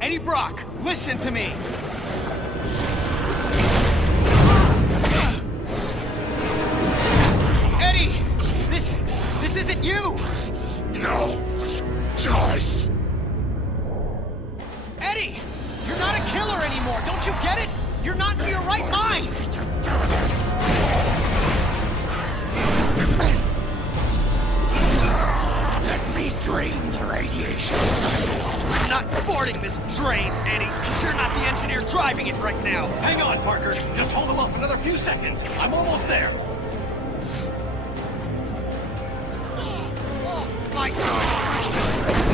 Eddie Brock, listen to me! Eddie! This isn't you! No choice! Eddie! You're not a killer anymore, don't you get it? You're not in your right mind! Let me drain the radiation. I'm not boarding this drain, Eddie, because you're not the engineer driving it right now. Hang on, Parker. Just hold him off another few seconds. I'm almost there. Oh my God!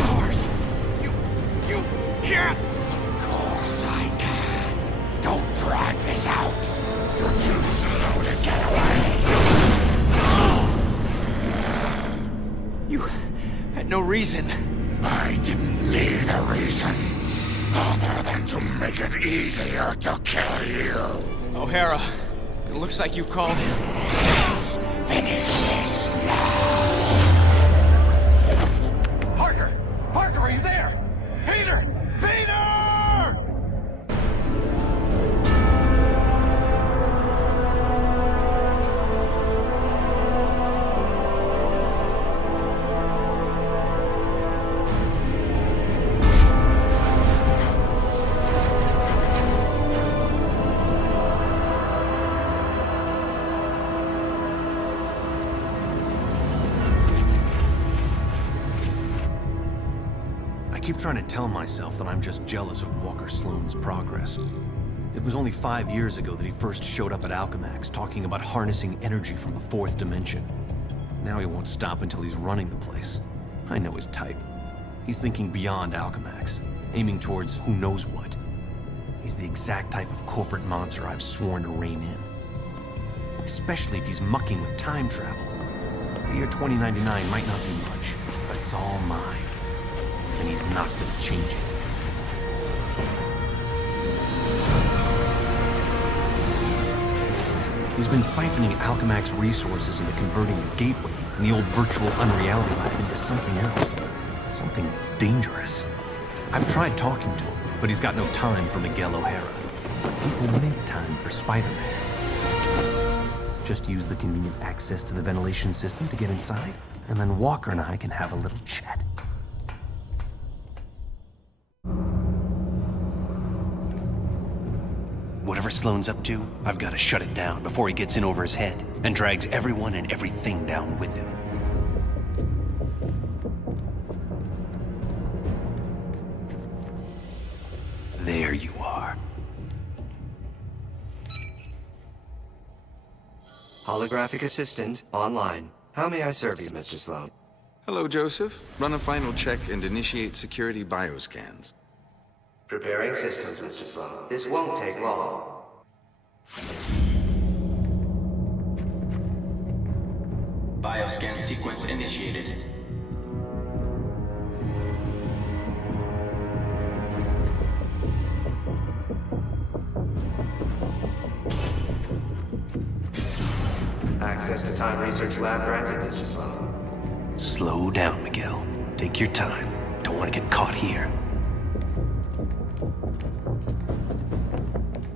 Powers! You can't! Of course I can. Don't drag this out. You're too slow to get away. You had no reason. I didn't need a reason, other than to make it easier to kill you. O'Hara, it looks like you called it. Let's finish this now. Parker! Parker, are you there? Peter! Peter! I keep trying to tell myself that I'm just jealous of Walker Sloan's progress. It was only 5 years ago that he first showed up at Alchemax talking about harnessing energy from the fourth dimension. Now he won't stop until he's running the place. I know his type. He's thinking beyond Alchemax, aiming towards who knows what. He's the exact type of corporate monster I've sworn to rein in. Especially if he's mucking with time travel. The year 2099 might not be much, but it's all mine. And he's not gonna change it. He's been siphoning Alchemax resources into converting the gateway and the old virtual unreality lab into something else. Something dangerous. I've tried talking to him, but he's got no time for Miguel O'Hara. But people make time for Spider-Man. Just use the convenient access to the ventilation system to get inside, and then Walker and I can have a little chat. Whatever Sloan's up to, I've got to shut it down before he gets in over his head and drags everyone and everything down with him. There you are. Holographic assistant online. How may I serve you, Mr. Sloan? Hello, Joseph. Run a final check and initiate security bioscans. Preparing systems, Mr. Sloan. This won't take long. Bioscan sequence initiated. Access to Time Research Lab granted, Mr. Sloan. Slow down, Miguel. Take your time. Don't want to get caught here.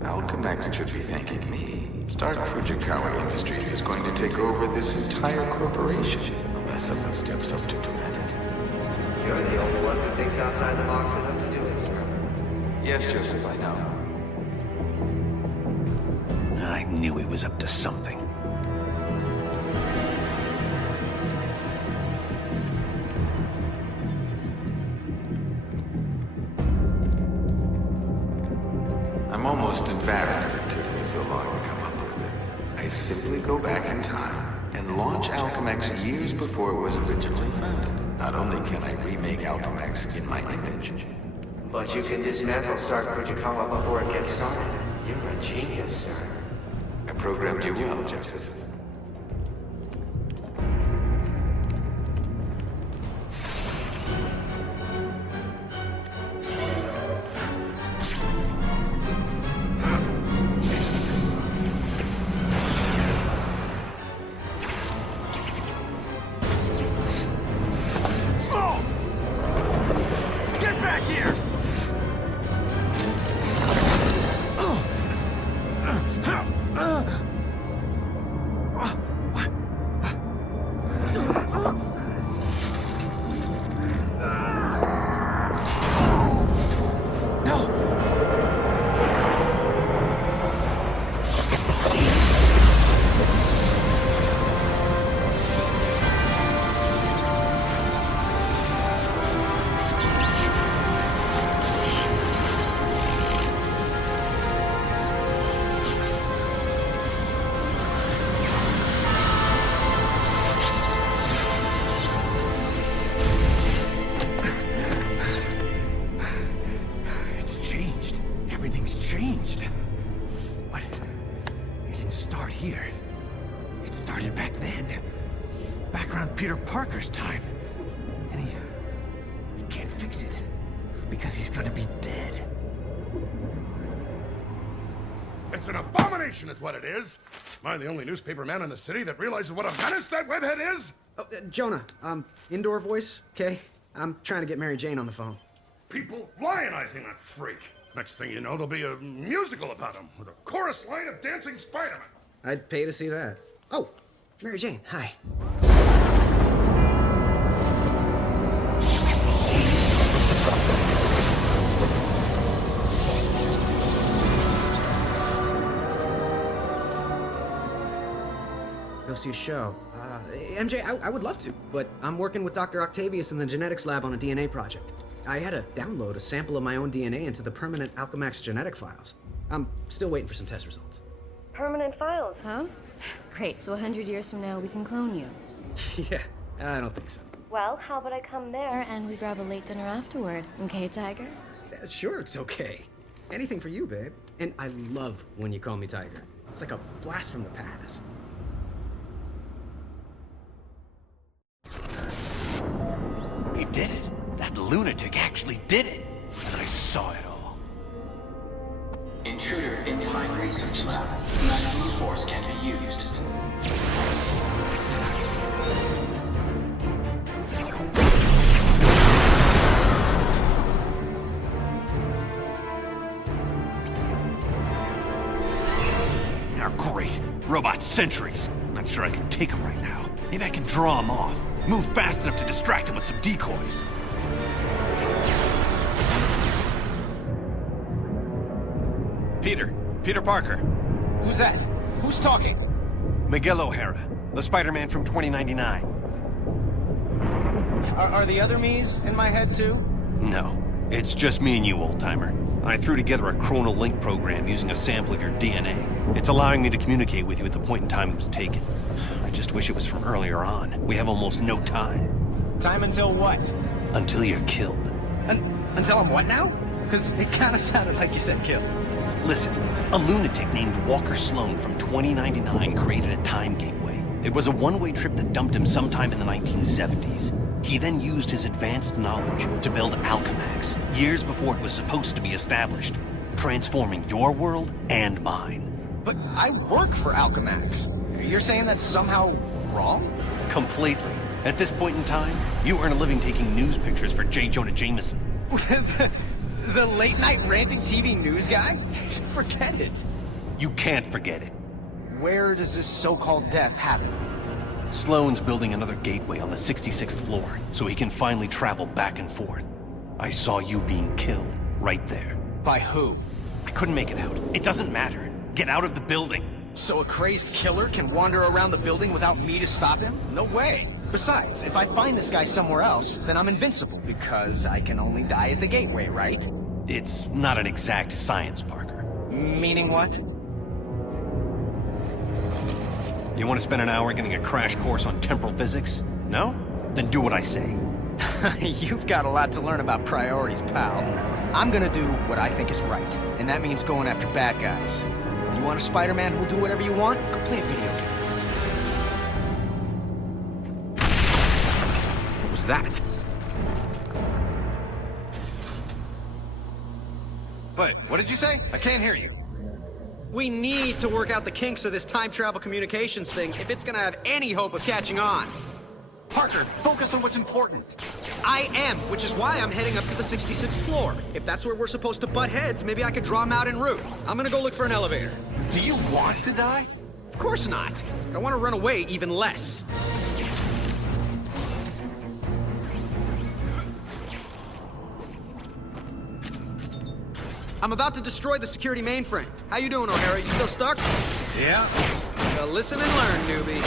Alchemax should be thanking me. Stark Fujikawa Industries is going to take over this entire corporation, unless someone steps up to prevent it. You're the only one who thinks outside the box enough to do it, sir. Yes, Joseph, I know. I knew he was up to something. I'm almost embarrassed it took me so long to come up with it. I simply go back in time and launch Alchemax years before it was originally founded. Not only can I remake Alchemax in my image, But you can dismantle Stark Fujikawa before it gets started. You're a genius, sir. I programmed you well, Joseph. didn't start here. It started back then. Back around Peter Parker's time. And he can't fix it. Because he's gonna be dead. It's an abomination is what it is. Am I the only newspaper man in the city that realizes what a menace that webhead is? Oh, Jonah, indoor voice, okay? I'm trying to get Mary Jane on the phone. People lionizing that freak. Next thing you know, there'll be a musical about him with a chorus line of dancing Spider-Man. I'd pay to see that. Oh, Mary Jane, hi. Go see a show. MJ, I would love to, but I'm working with Dr. Octavius in the genetics lab on a DNA project. I had to download a sample of my own DNA into the permanent Alchemax genetic files. I'm still waiting for some test results. Permanent files, huh? Great, so 100 years from now we can clone you. Yeah, I don't think so. Well, how about I come there and we grab a late dinner afterward, okay, Tiger? Sure, it's okay. Anything for you, babe. And I love when you call me Tiger. It's like a blast from the past. He did it. That lunatic actually did it. And I saw it all. Intruder in Time Research Lab. Maximum force can be used. Now, great. Robot sentries. Not sure I can take them right now. Maybe I can draw them off. Move fast enough to distract him with some decoys. Peter Parker. Who's that? Who's talking? Miguel O'Hara, the Spider-Man from 2099. Are the other me's in my head too? No, it's just me and you, old-timer. I threw together a chronal link program using a sample of your DNA. It's allowing me to communicate with you at the point in time it was taken. I just wish it was from earlier on. We have almost no time. Time until what? Until you're killed. Until I'm what now? Because it kind of sounded like you said kill. Listen, a lunatic named Walker Sloan from 2099 created a time gateway. It was a one-way trip that dumped him sometime in the 1970s. He then used his advanced knowledge to build Alchemax, years before it was supposed to be established, transforming your world and mine. But I work for Alchemax. You're saying that's somehow wrong? Completely. At this point in time, you earn a living taking news pictures for J. Jonah Jameson. The late-night ranting TV news guy? Forget it. You can't forget it. Where does this so-called death happen? Sloan's building another gateway on the 66th floor, so he can finally travel back and forth. I saw you being killed, right there. By who? I couldn't make it out. It doesn't matter. Get out of the building. So a crazed killer can wander around the building without me to stop him? No way. Besides, if I find this guy somewhere else, then I'm invincible, because I can only die at the gateway, right? It's not an exact science, Parker. Meaning what? You want to spend an hour getting a crash course on temporal physics? No? Then do what I say. You've got a lot to learn about priorities, pal. I'm gonna do what I think is right, and that means going after bad guys. You want a Spider-Man who'll do whatever you want? Go play a video game. What was that? Wait, what did you say? I can't hear you. We need to work out the kinks of this time travel communications thing if it's gonna have any hope of catching on. Parker, focus on what's important. I am, which is why I'm heading up to the 66th floor. If that's where we're supposed to butt heads, maybe I could draw him out en route. I'm gonna go look for an elevator. Do you want to die? Of course not. I want to run away even less. I'm about to destroy the security mainframe. How you doing, O'Hara? You still stuck? Yeah. Well, listen and learn, newbie.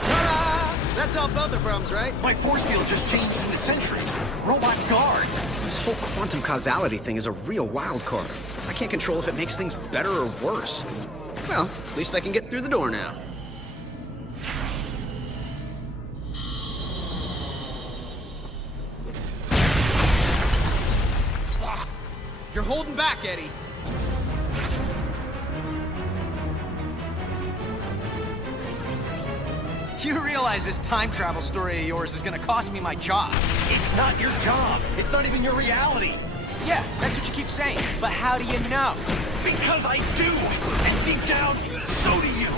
Ta-da! That solved both our problems, right? My force field just changed into sentries. Robot guards. This whole quantum causality thing is a real wild card. I can't control if it makes things better or worse. Well, at least I can get through the door now. You're holding back, Eddie. You realize this time travel story of yours is gonna cost me my job. It's not your job. It's not even your reality. Yeah, that's what you keep saying. But how do you know? Because I do. And deep down, so do you.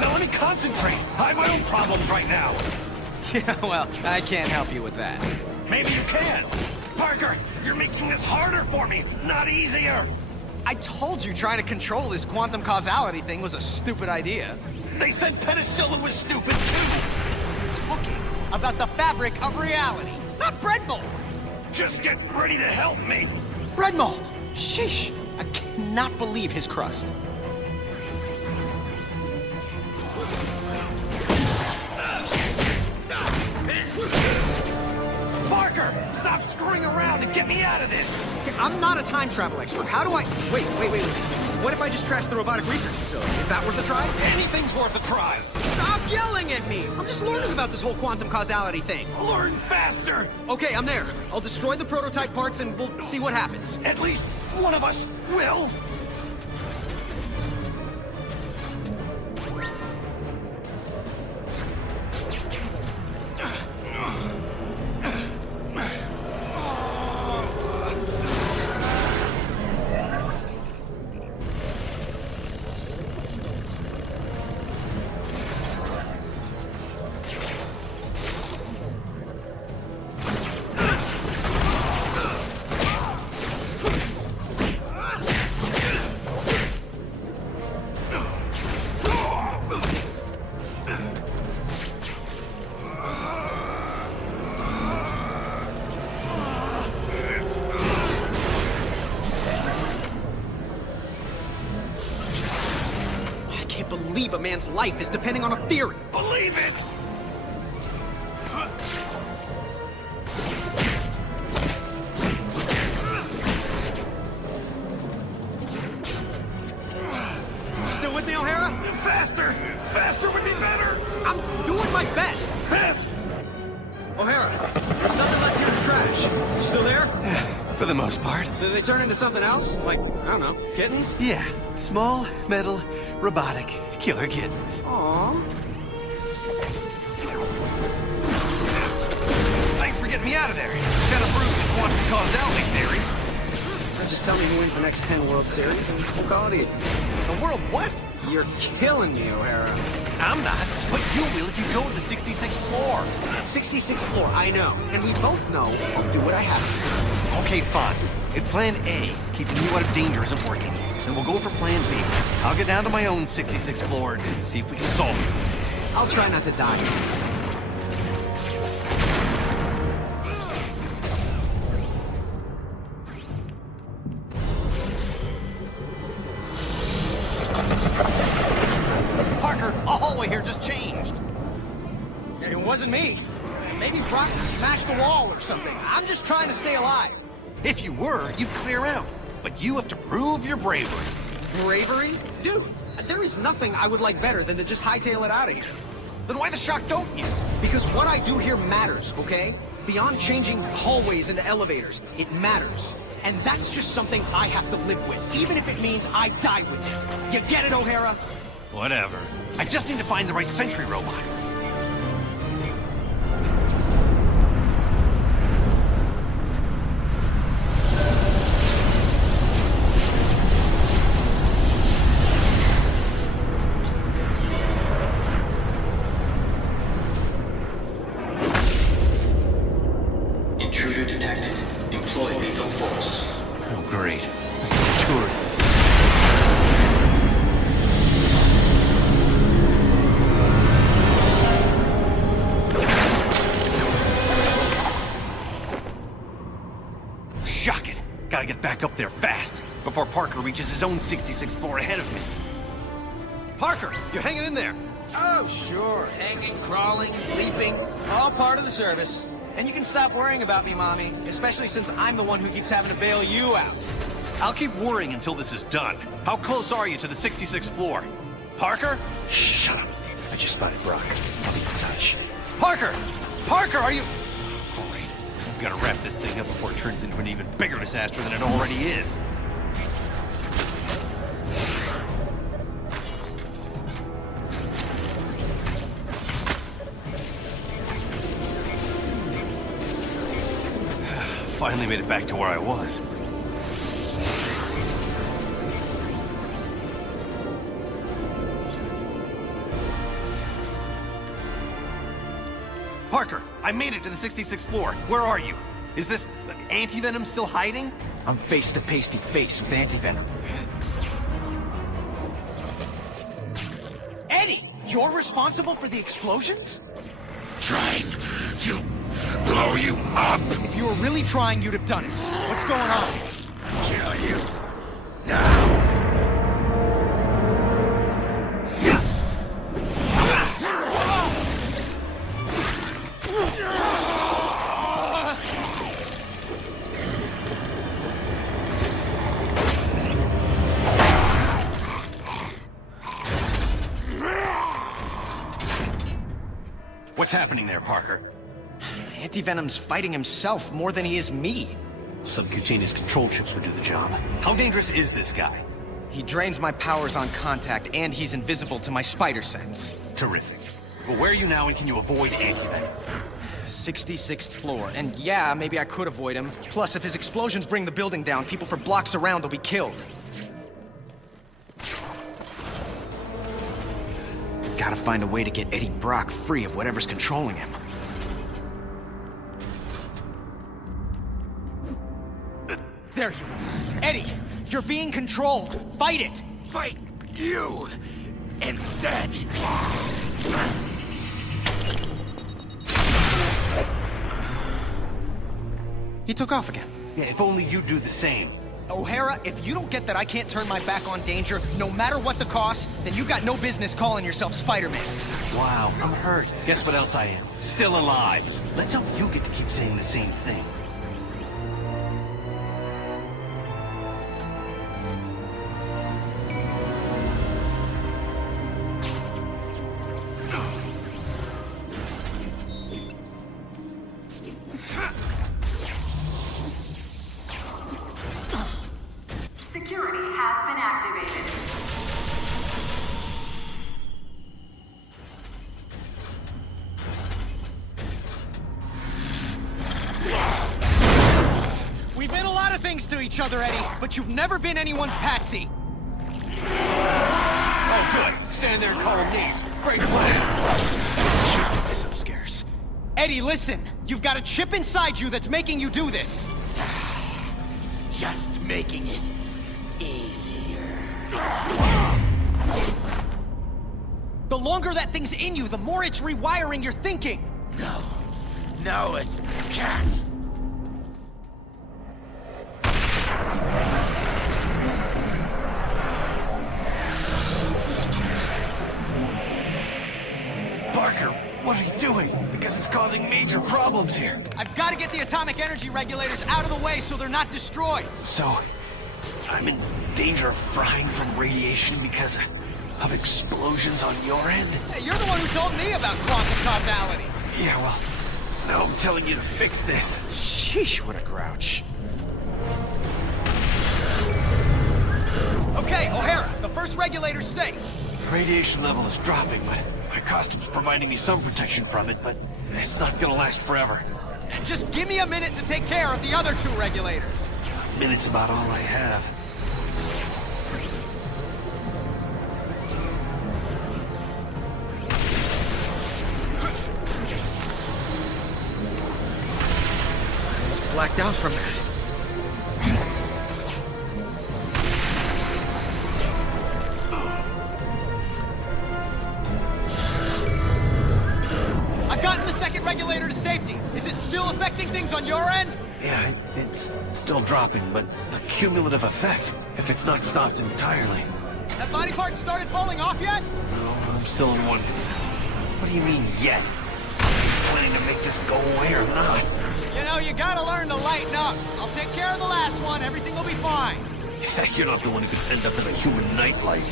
Now let me concentrate. I have my own problems right now. Yeah, well, I can't help you with that. Maybe you can. Parker, you're making this harder for me, not easier. I told you trying to control this quantum causality thing was a stupid idea. They said penicillin was stupid too. Talking about the fabric of reality, not bread mold. Just get ready to help me. Bread mold. Sheesh. I cannot believe his crust. Parker, stop screwing around and get me out of this. I'm not a time travel expert. How do I... Wait. What if I just trash the robotic research facility? Is that worth a try? Anything's worth a try. Stop yelling at me! I'm just learning about this whole quantum causality thing. Learn faster. Okay, I'm there. I'll destroy the prototype parts and we'll see what happens. At least one of us will. A man's life is depending on a theory. Believe it! Still with me, O'Hara? Faster! Faster would be better! I'm doing my best! Best! O'Hara, there's nothing left here to trash. You still there? For the most part. Did they turn into something else? Like, I don't know, kittens? Yeah, small, metal, robotic, killer kittens. Aww. Thanks for getting me out of there. Gotta prove the quantum causality theory. Now just tell me who wins the next 10 World Series and we'll call it even. The world what? You're killing me, O'Hara. I'm not, but you will if you go to the 66th floor. 66th floor, I know. And we both know I'll do what I have to. Okay, fine. If plan A, keeping you out of danger, isn't working, then we'll go for plan B. I'll get down to my own 66th floor and see if we can solve this thing. I'll try not to die. Parker, a hallway here just changed. It wasn't me. Maybe Brock smashed the wall or something. I'm just trying to stay alive. If you were, you'd clear out. But you have to prove your bravery. Bravery? Dude, there is nothing I would like better than to just hightail it out of here. Then why the shock don't you? Because what I do here matters, okay? Beyond changing hallways into elevators, it matters. And that's just something I have to live with, even if it means I die with it. You get it, O'Hara? Whatever. I just need to find the right sentry robot. Intruder detected. Employ lethal force. Oh, great. A Centurion. Shock it! Gotta get back up there fast, before Parker reaches his own 66th floor ahead of me. Parker, you're hanging in there. Oh, sure. Hanging, crawling, leaping. All part of the service. And you can stop worrying about me, Mommy. Especially since I'm the one who keeps having to bail you out. I'll keep worrying until this is done. How close are you to the 66th floor? Parker? Shh, shut up. I just spotted Brock. I'll be in touch. Parker! Parker, are you... Great. I've got to wrap this thing up before it turns into an even bigger disaster than it already is. finally made it back to where I was. Parker, I made it to the 66th floor. Where are you? Is this Anti-Venom still hiding? I'm face to face with Anti-Venom. Eddie, you're responsible for the explosions? Trying to blow you up. If you were really trying, you'd have done it. What's going on? Kill you now. What's happening there, Parker? Anti-Venom's fighting himself more than he is me. Subcutaneous control chips would do the job. How dangerous is this guy? He drains my powers on contact, and he's invisible to my spider sense. Terrific. Well, where are you now, and can you avoid Anti-Venom? 66th floor, and yeah, maybe I could avoid him. Plus, if his explosions bring the building down, people for blocks around will be killed. Gotta find a way to get Eddie Brock free of whatever's controlling him. There you are. Eddie, you're being controlled. Fight it! Fight you instead. He took off again. Yeah, if only you'd do the same. O'Hara, if you don't get that I can't turn my back on danger, no matter what the cost, then you got no business calling yourself Spider-Man. Wow, I'm hurt. Guess what else I am? Still alive. Let's hope you get to keep saying the same thing. Security has been activated. We've been a lot of things to each other, Eddie, but you've never been anyone's patsy. Oh, good. Stand there and call them names. Great plan. Shouldn't be so scarce. Eddie, listen. You've got a chip inside you that's making you do this. Just making it easier. The longer that thing's in you, the more it's rewiring your thinking. No, it can't. Parker, what are you doing? Because it's causing major problems here. I've got to get the atomic energy regulators out of the way so they're not destroyed. So, I'm in danger of frying from radiation because of explosions on your end? Hey, you're the one who told me about quantum causality. Yeah, well, now I'm telling you to fix this. Sheesh, what a grouch. Okay, O'Hara, the first regulator's safe. Radiation level is dropping, but my costume's providing me some protection from it, but it's not gonna last forever. Just give me a minute to take care of the other two regulators. A minute's about all I have. Blacked out from that. I've gotten the second regulator to safety. Is it still affecting things on your end? Yeah, it's still dropping, but the cumulative effect, if it's not stopped entirely. That body part started falling off yet? No, I'm still in one. What do you mean, yet? Are you planning to make this go away or not? You know, you gotta learn to lighten up. I'll take care of the last one. Everything will be fine. You're not the one who could end up as a human nightlight.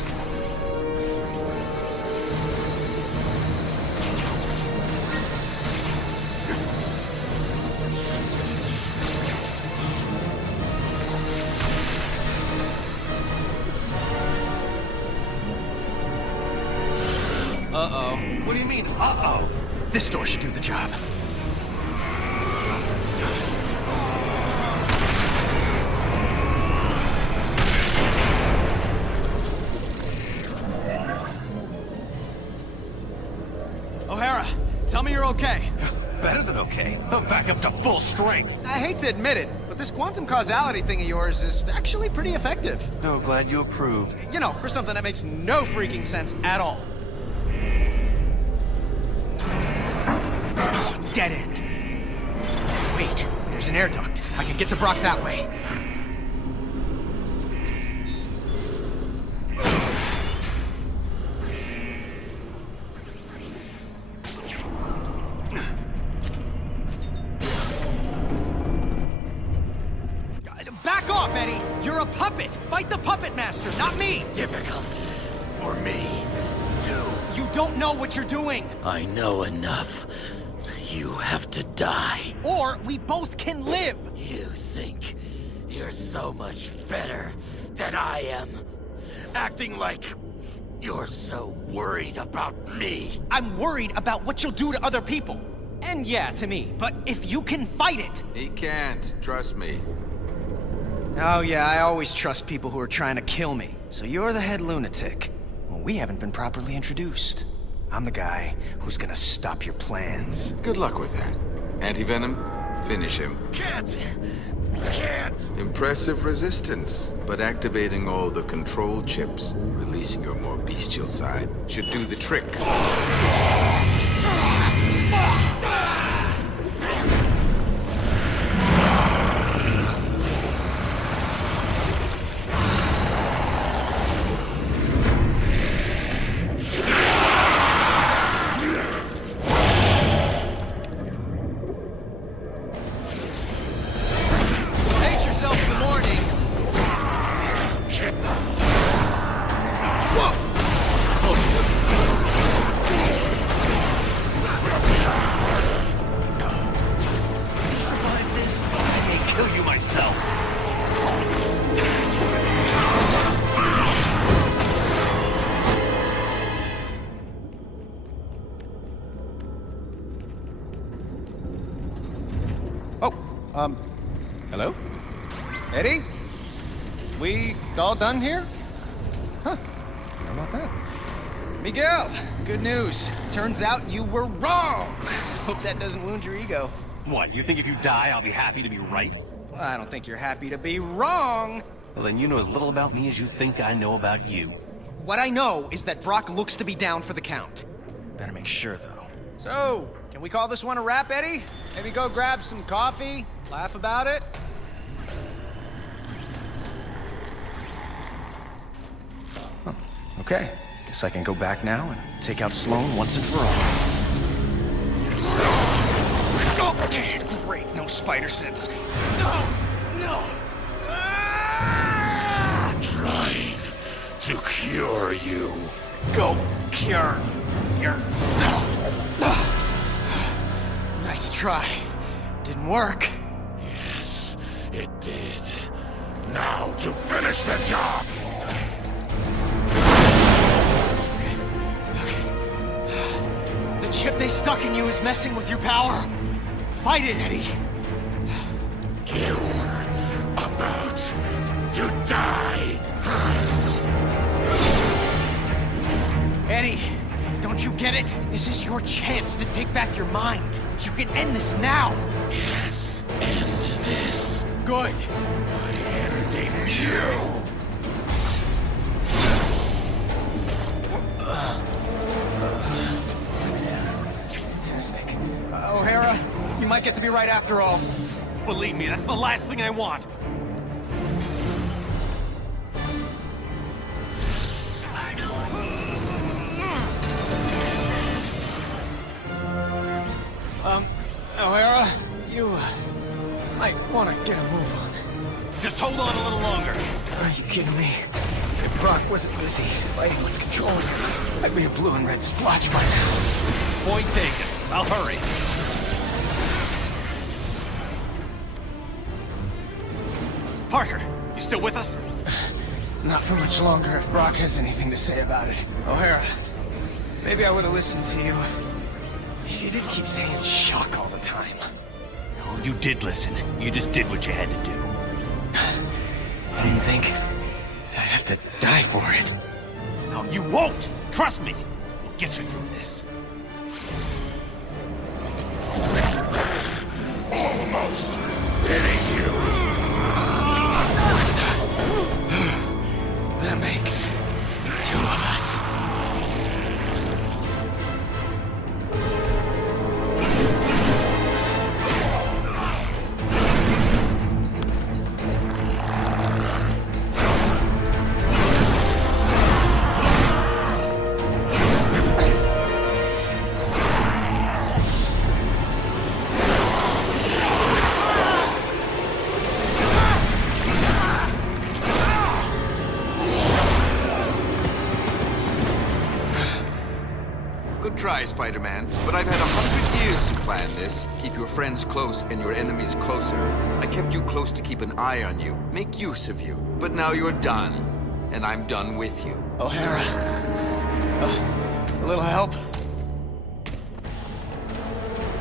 Uh-oh. What do you mean, uh-oh? This door should do the job. O'Hara, tell me you're okay. Better than okay. I'm back up to full strength. I hate to admit it, but this quantum causality thing of yours is actually pretty effective. Oh, glad you approve. You know, for something that makes no freaking sense at all. Oh, dead end. Wait, there's an air duct. I can get to Brock that way. Back off, Eddie! You're a puppet! Fight the puppet master, not me! Difficult for me, too. You don't know what you're doing! I know enough. You have to die. Or we both can live! You think you're so much better than I am. Acting like you're so worried about me. I'm worried about what you'll do to other people. And yeah, to me. But if you can fight it... He can't, trust me. Oh yeah, I always trust people who are trying to kill me. So you're the head lunatic. Well, we haven't been properly introduced. I'm the guy who's gonna stop your plans. Good luck with that. Anti-Venom, finish him. Can't. Impressive resistance, but activating all the control chips, releasing your more bestial side, should do the trick. Hello? Eddie? We all done here? Huh. How about that? Miguel, good news. Turns out you were wrong. Hope that doesn't wound your ego. What, you think if you die, I'll be happy to be right? Well, I don't think you're happy to be wrong. Well, then you know as little about me as you think I know about you. What I know is that Brock looks to be down for the count. Better make sure, though. So, can we call this one a wrap, Eddie? Maybe go grab some coffee, laugh about it? Huh. Okay. Guess I can go back now and take out Sloan once and for all. Okay, great. No spider sense. No! No! Ah! Trying to cure you. Go cure yourself. Nice try. Didn't work. Yes, it did. Now to finish the job. Okay. The chip they stuck in you is messing with your power. Fight it, Eddie. You're about to die. Eddie, don't you get it? This is your chance to take back your mind. You can end this now. Yes, end this. Good. By ending you. Fantastic. O'Hara, you might get to be right after all. Believe me, that's the last thing I want. O'Hara, you might want to get a move on. Just hold on a little longer. Are you kidding me? If Brock wasn't busy fighting what's controlling him, I'd be a blue and red splotch by now. Point taken. I'll hurry. Parker, you still with us? Not for much longer if Brock has anything to say about it. O'Hara, maybe I would have listened to you. You didn't keep saying shock all the time. No, you did listen. You just did what you had to do. I didn't think I'd have to die for it. No, you won't! Trust me! We'll get you through this. Almost hitting you. That makes 2 of us. Try, Spider-Man, but I've had 100 years to plan this. Keep your friends close and your enemies closer. I kept you close to keep an eye on you, make use of you. But now you're done, and I'm done with you. O'Hara. A little help?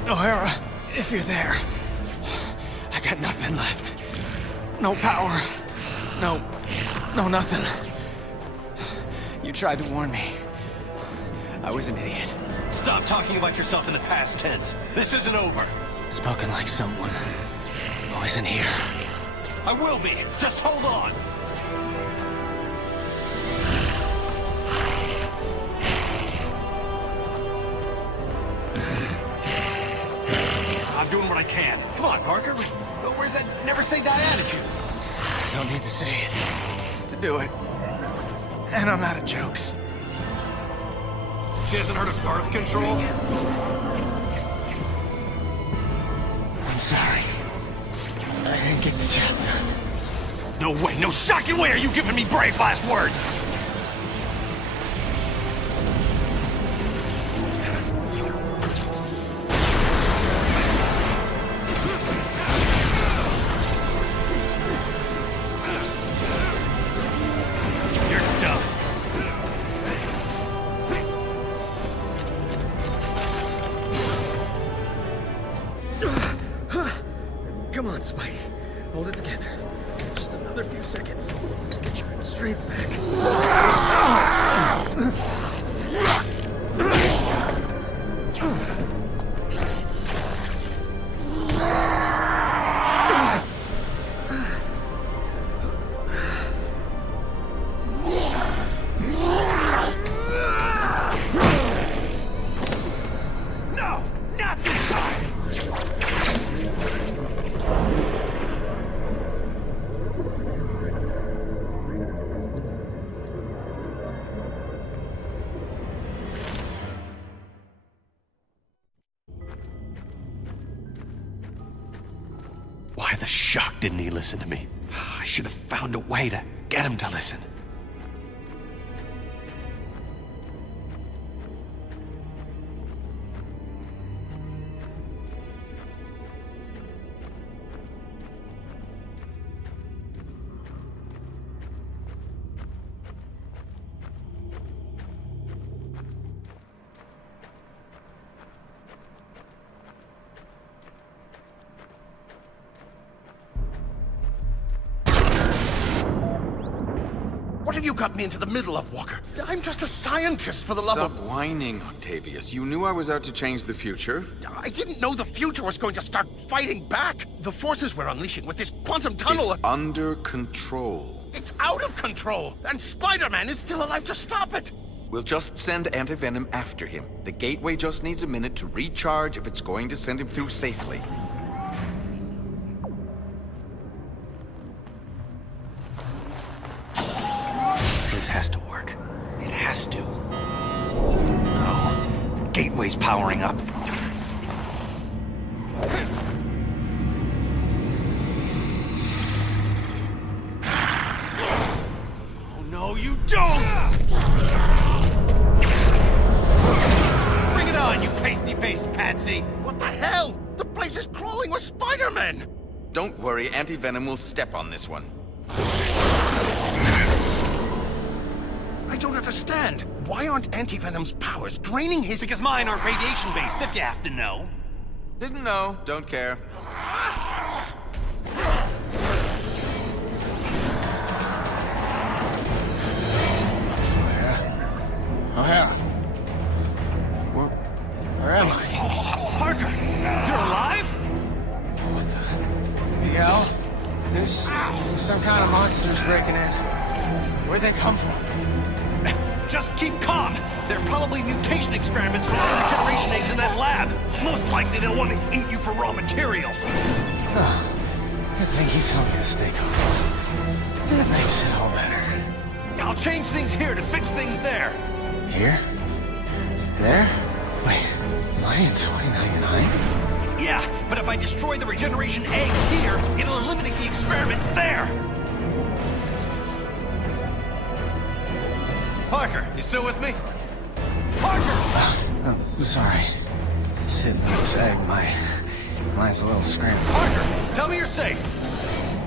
O'Hara, if you're there. I got nothing left. No power. No nothing. You tried to warn me. I was an idiot. Stop talking about yourself in the past tense. This isn't over. Spoken like someone who isn't here. I will be. Just hold on. I'm doing what I can. Come on, Parker. Where's that never say die attitude? I don't need to say it to do it. And I'm out of jokes. She hasn't heard of birth control? I'm sorry. I didn't get the job done. No way, no shocking way are you giving me brave last words! Come on, Spidey. Hold it together. Just another few seconds. Just get your strength back. No! Not this time! Why the shuck didn't he listen to me? I should have found a way to get him to listen. What have you got me into the middle of, Walker? I'm just a scientist, for the love of... Stop whining, Octavius. You knew I was out to change the future. I didn't know the future was going to start fighting back. The forces we're unleashing with this quantum tunnel... It's under control. It's out of control, and Spider-Man is still alive to stop it. We'll just send Anti-Venom after him. The gateway just needs a minute to recharge if it's going to send him through safely. This has to work. It has to. No. The gateway's powering up. Oh no, you don't! Bring it on, you pasty-faced patsy! What the hell? The place is crawling with Spider-Man! Don't worry, Anti-Venom will step on this one. I don't understand. Why aren't Anti-Venom's powers draining his... Because mine aren't radiation-based, if you have to know. Didn't know, don't care. O'Hara. Where am I? Parker! You're alive? What the... Miguel? There's some kind of monsters breaking in. Where'd they come from? Just keep calm! They're probably mutation experiments from other regeneration eggs in that lab. Most likely they'll want to eat you for raw materials. Oh, good thing he told me to stay calm. That makes it all better. I'll change things here to fix things there. Here? There? Wait, am I in 2099? Yeah, but if I destroy the regeneration eggs here, it'll eliminate the experiments there. Parker, you still with me? Parker! Oh, sorry. Sitting on this egg, mine's a little scrambled. Parker, tell me you're safe.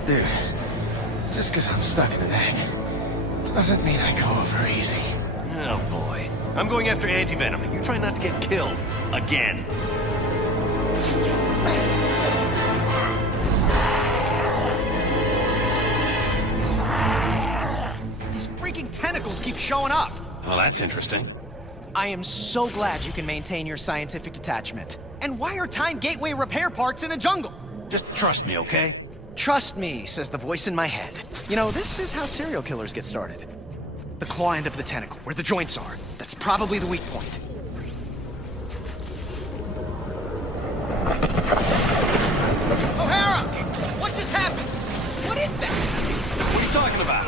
Dude, just because I'm stuck in an egg doesn't mean I go over easy. Oh boy. I'm going after Anti-Venom. You try not to get killed. Again. These freaking tentacles keep showing up. Well, that's interesting. I am so glad you can maintain your scientific detachment. And why are Time Gateway repair parts in a jungle? Just trust me, okay? Trust me, says the voice in my head. You know, this is how serial killers get started. The claw end of the tentacle, where the joints are. That's probably the weak point. O'Hara! What just happened? What is that? What are you talking about?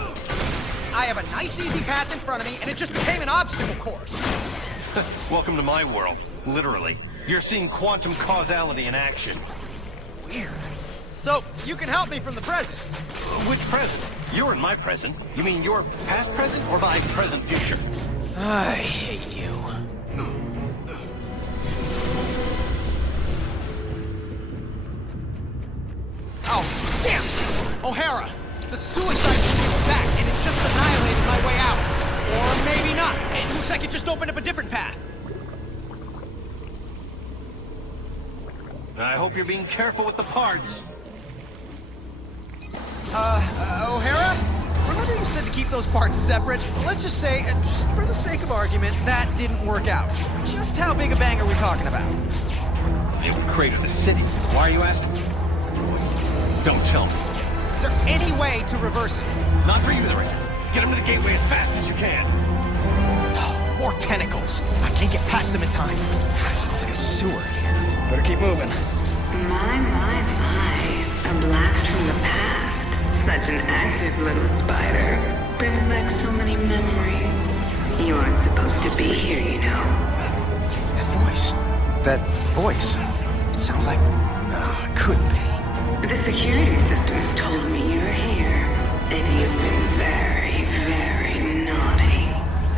I have a nice easy path in front of me, and it just became an obstacle course. Welcome to my world. Literally. You're seeing quantum causality in action. Weird. So, you can help me from the present. Which present? You're in my present. You mean your past present or my present future? I hate you. Oh, damn! O'Hara! The suicide is back, and it just annihilated my way out. Or maybe not. It looks like it just opened up a different path. I hope you're being careful with the parts. O'Hara? Remember you said to keep those parts separate? Let's just say, just for the sake of argument, that didn't work out. Just how big a bang are we talking about? It would crater the city. Why are you asking? Don't tell me. Is there any way to reverse it? Not for you, there isn't. Get him to the gateway as fast as you can. More tentacles. I can't get past them in time. That sounds like a sewer here. Better keep moving. My. A blast from the past. Such an active little spider. Brings back so many memories. You aren't supposed to be here, you know. That voice. It sounds like... No, it couldn't be. The security system's told me you're here. And you've been very, very naughty.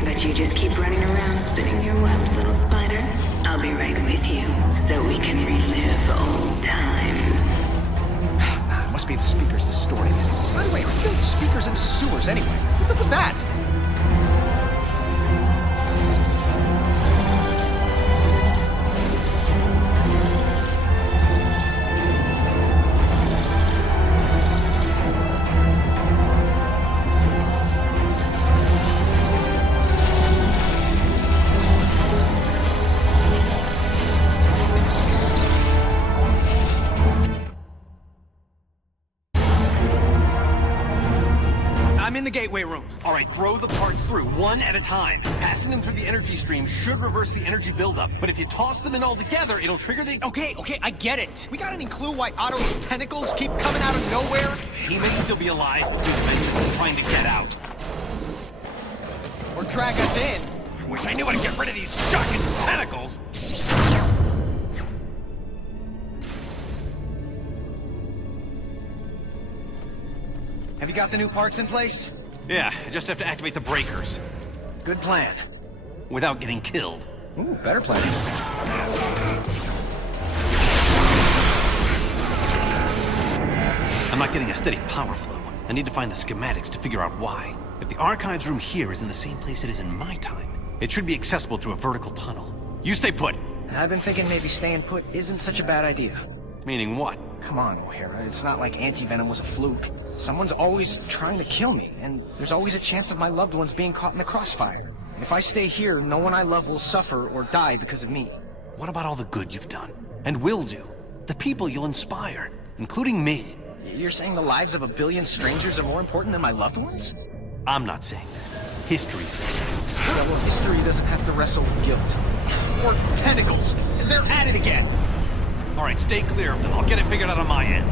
But you just keep running around spinning your webs, little spider. I'll be right with you, so we can relive old times. Must be the speakers distorting it. By the way, who built speakers into sewers anyway? What's up with that? In the gateway room. All right, throw the parts through, one at a time. Passing them through the energy stream should reverse the energy buildup, but if you toss them in all together, it'll trigger the... Okay, I get it. We got any clue why Otto's tentacles keep coming out of nowhere? He may still be alive between dimensions and trying to get out. Or drag us in. I wish I knew how to get rid of these shocking tentacles. Have you got the new parts in place? Yeah, I just have to activate the breakers. Good plan. Without getting killed. Ooh, better plan. I'm not getting a steady power flow. I need to find the schematics to figure out why. If the archives room here is in the same place it is in my time, it should be accessible through a vertical tunnel. You stay put. I've been thinking maybe staying put isn't such a bad idea. Meaning what? Come on, O'Hara. It's not like Anti-Venom was a fluke. Someone's always trying to kill me, and there's always a chance of my loved ones being caught in the crossfire. If I stay here, no one I love will suffer or die because of me. What about all the good you've done? And will do? The people you'll inspire, including me. You're saying the lives of a billion strangers are more important than my loved ones? I'm not saying that. History says that. Yeah, well, history doesn't have to wrestle with guilt. Or tentacles. They're at it again. All right, stay clear of them. I'll get it figured out on my end.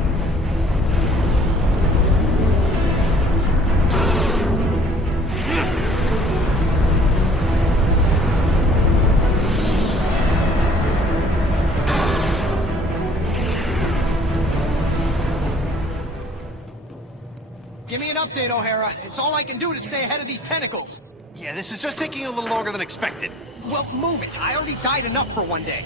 Give me an update, O'Hara. It's all I can do to stay ahead of these tentacles. Yeah, this is just taking a little longer than expected. Well, move it. I already died enough for one day.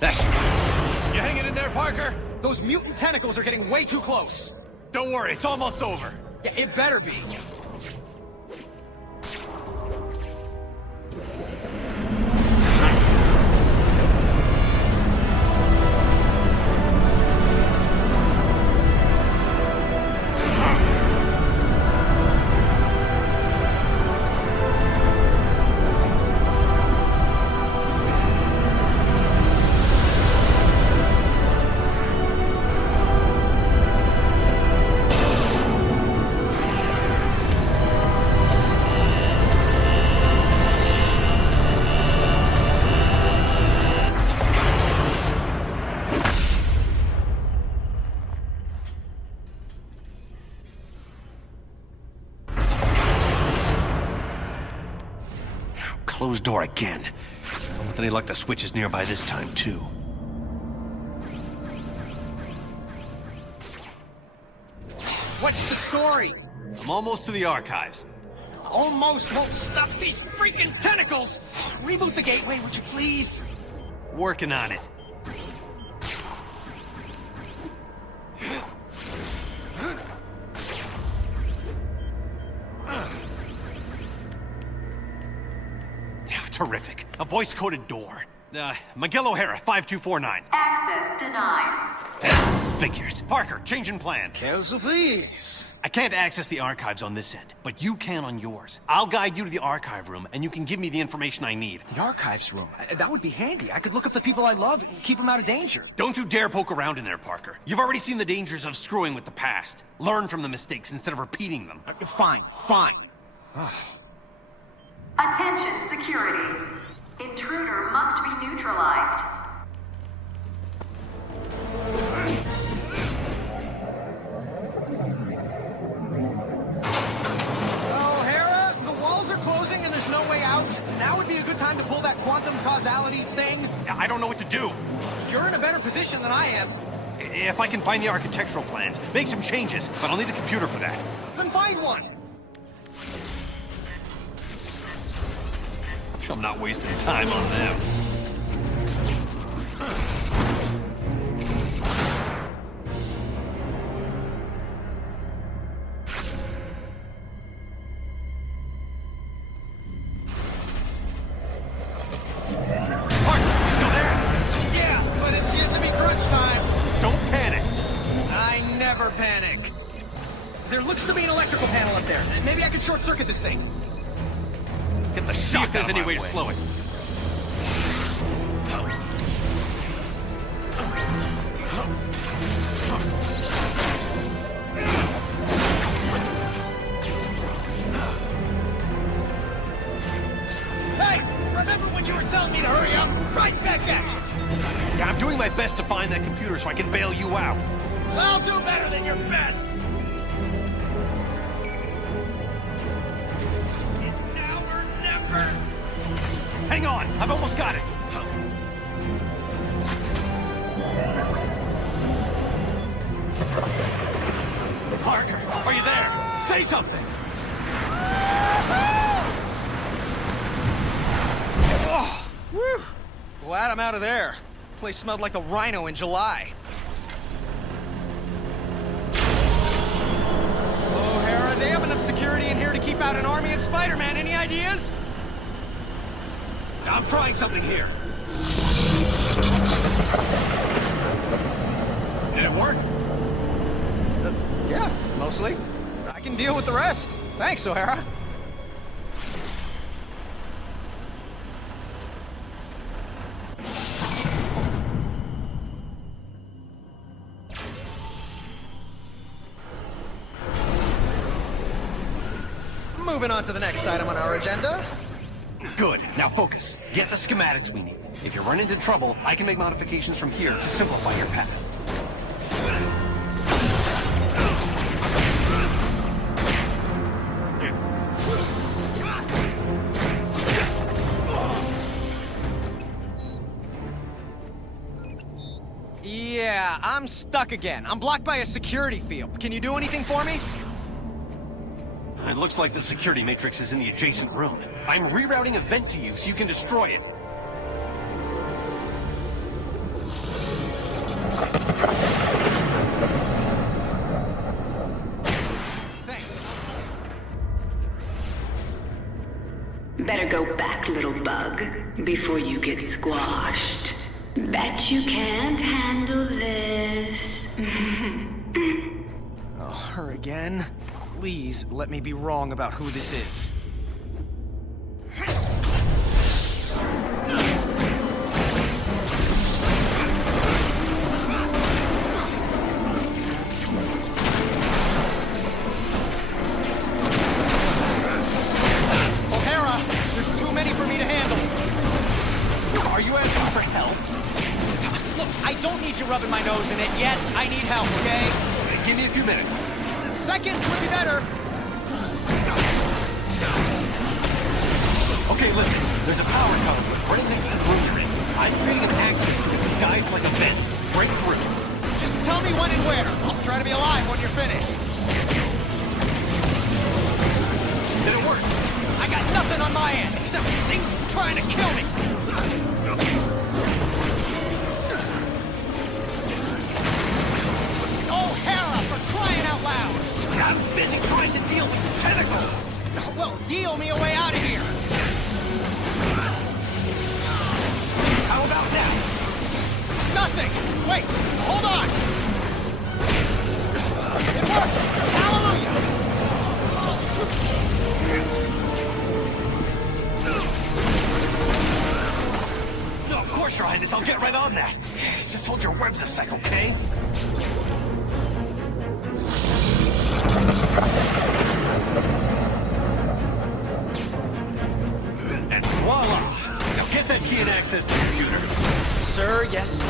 That's you. You hanging in there, Parker? Those mutant tentacles are getting way too close. Don't worry, it's almost over. Yeah, it better be. Closed door again. With any luck, the switch is nearby this time, too. What's the story? I'm almost to the archives. Almost won't stop these freaking tentacles! Reboot the gateway, would you please? Working on it. Terrific. A voice-coded door. Miguel O'Hara, 5249. Access denied. Figures. Parker, change in plan. Cancel, please. I can't access the archives on this end, but you can on yours. I'll guide you to the archive room, and you can give me the information I need. The archives room. That would be handy. I could look up the people I love and keep them out of danger. Don't you dare poke around in there, Parker. You've already seen the dangers of screwing with the past. Learn from the mistakes instead of repeating them. Fine. Attention, security. Intruder must be neutralized. O'Hara, the walls are closing and there's no way out. Now would be a good time to pull that quantum causality thing. I don't know what to do. You're in a better position than I am. If I can find the architectural plans, make some changes, but I'll need a computer for that. Then find one. I'm not wasting time on them. Panic. There looks to be an electrical panel up there. Maybe I could short-circuit this thing. Get the shot. See if there's any way to slow it. Hey! Remember when you were telling me to hurry up? Right back at you! Yeah, I'm doing my best to find that computer so I can bail you out. I'll do better than your best! It's now or never! Hang on! I've almost got it! Parker, are you there? Say something! Oh, whew. Glad I'm out of there. Place smelled like the rhino in July. O'Hara, they have enough security in here to keep out an army of Spider-Man. Any ideas? I'm trying something here. Did it work? Yeah, mostly. I can deal with the rest. Thanks, O'Hara. Moving on to the next item on our agenda. Good. Now focus. Get the schematics we need. If you run into trouble, I can make modifications from here to simplify your path. Yeah, I'm stuck again. I'm blocked by a security field. Can you do anything for me? It looks like the security matrix is in the adjacent room. I'm rerouting a vent to you so you can destroy it. Thanks. Better go back, little bug, before you get squashed. Bet you can't handle this. Oh, her again? Please let me be wrong about who this is. O'Hara, there's too many for me to handle. Are you asking for help? Look, I don't need you rubbing my nose in it. Yes, I need help, okay? Give me a few minutes. Seconds would be better. Okay, listen. There's a power conduit right next to the room you're in. I'm creating an access to it disguised like a vent. Break through. Just tell me when and where. I'll try to be alive when you're finished. Did it work? I got nothing on my end, except things trying to kill me. O'Hara, for crying out loud! I'm busy trying to deal with the tentacles! Well, deal me a way out of here! How about now? Nothing! Wait, hold on! It worked! Hallelujah! No, of course, Your Highness, I'll get right on that. Just hold your webs a sec, okay? And voila! Now get that key and access to the computer. Sir, yes.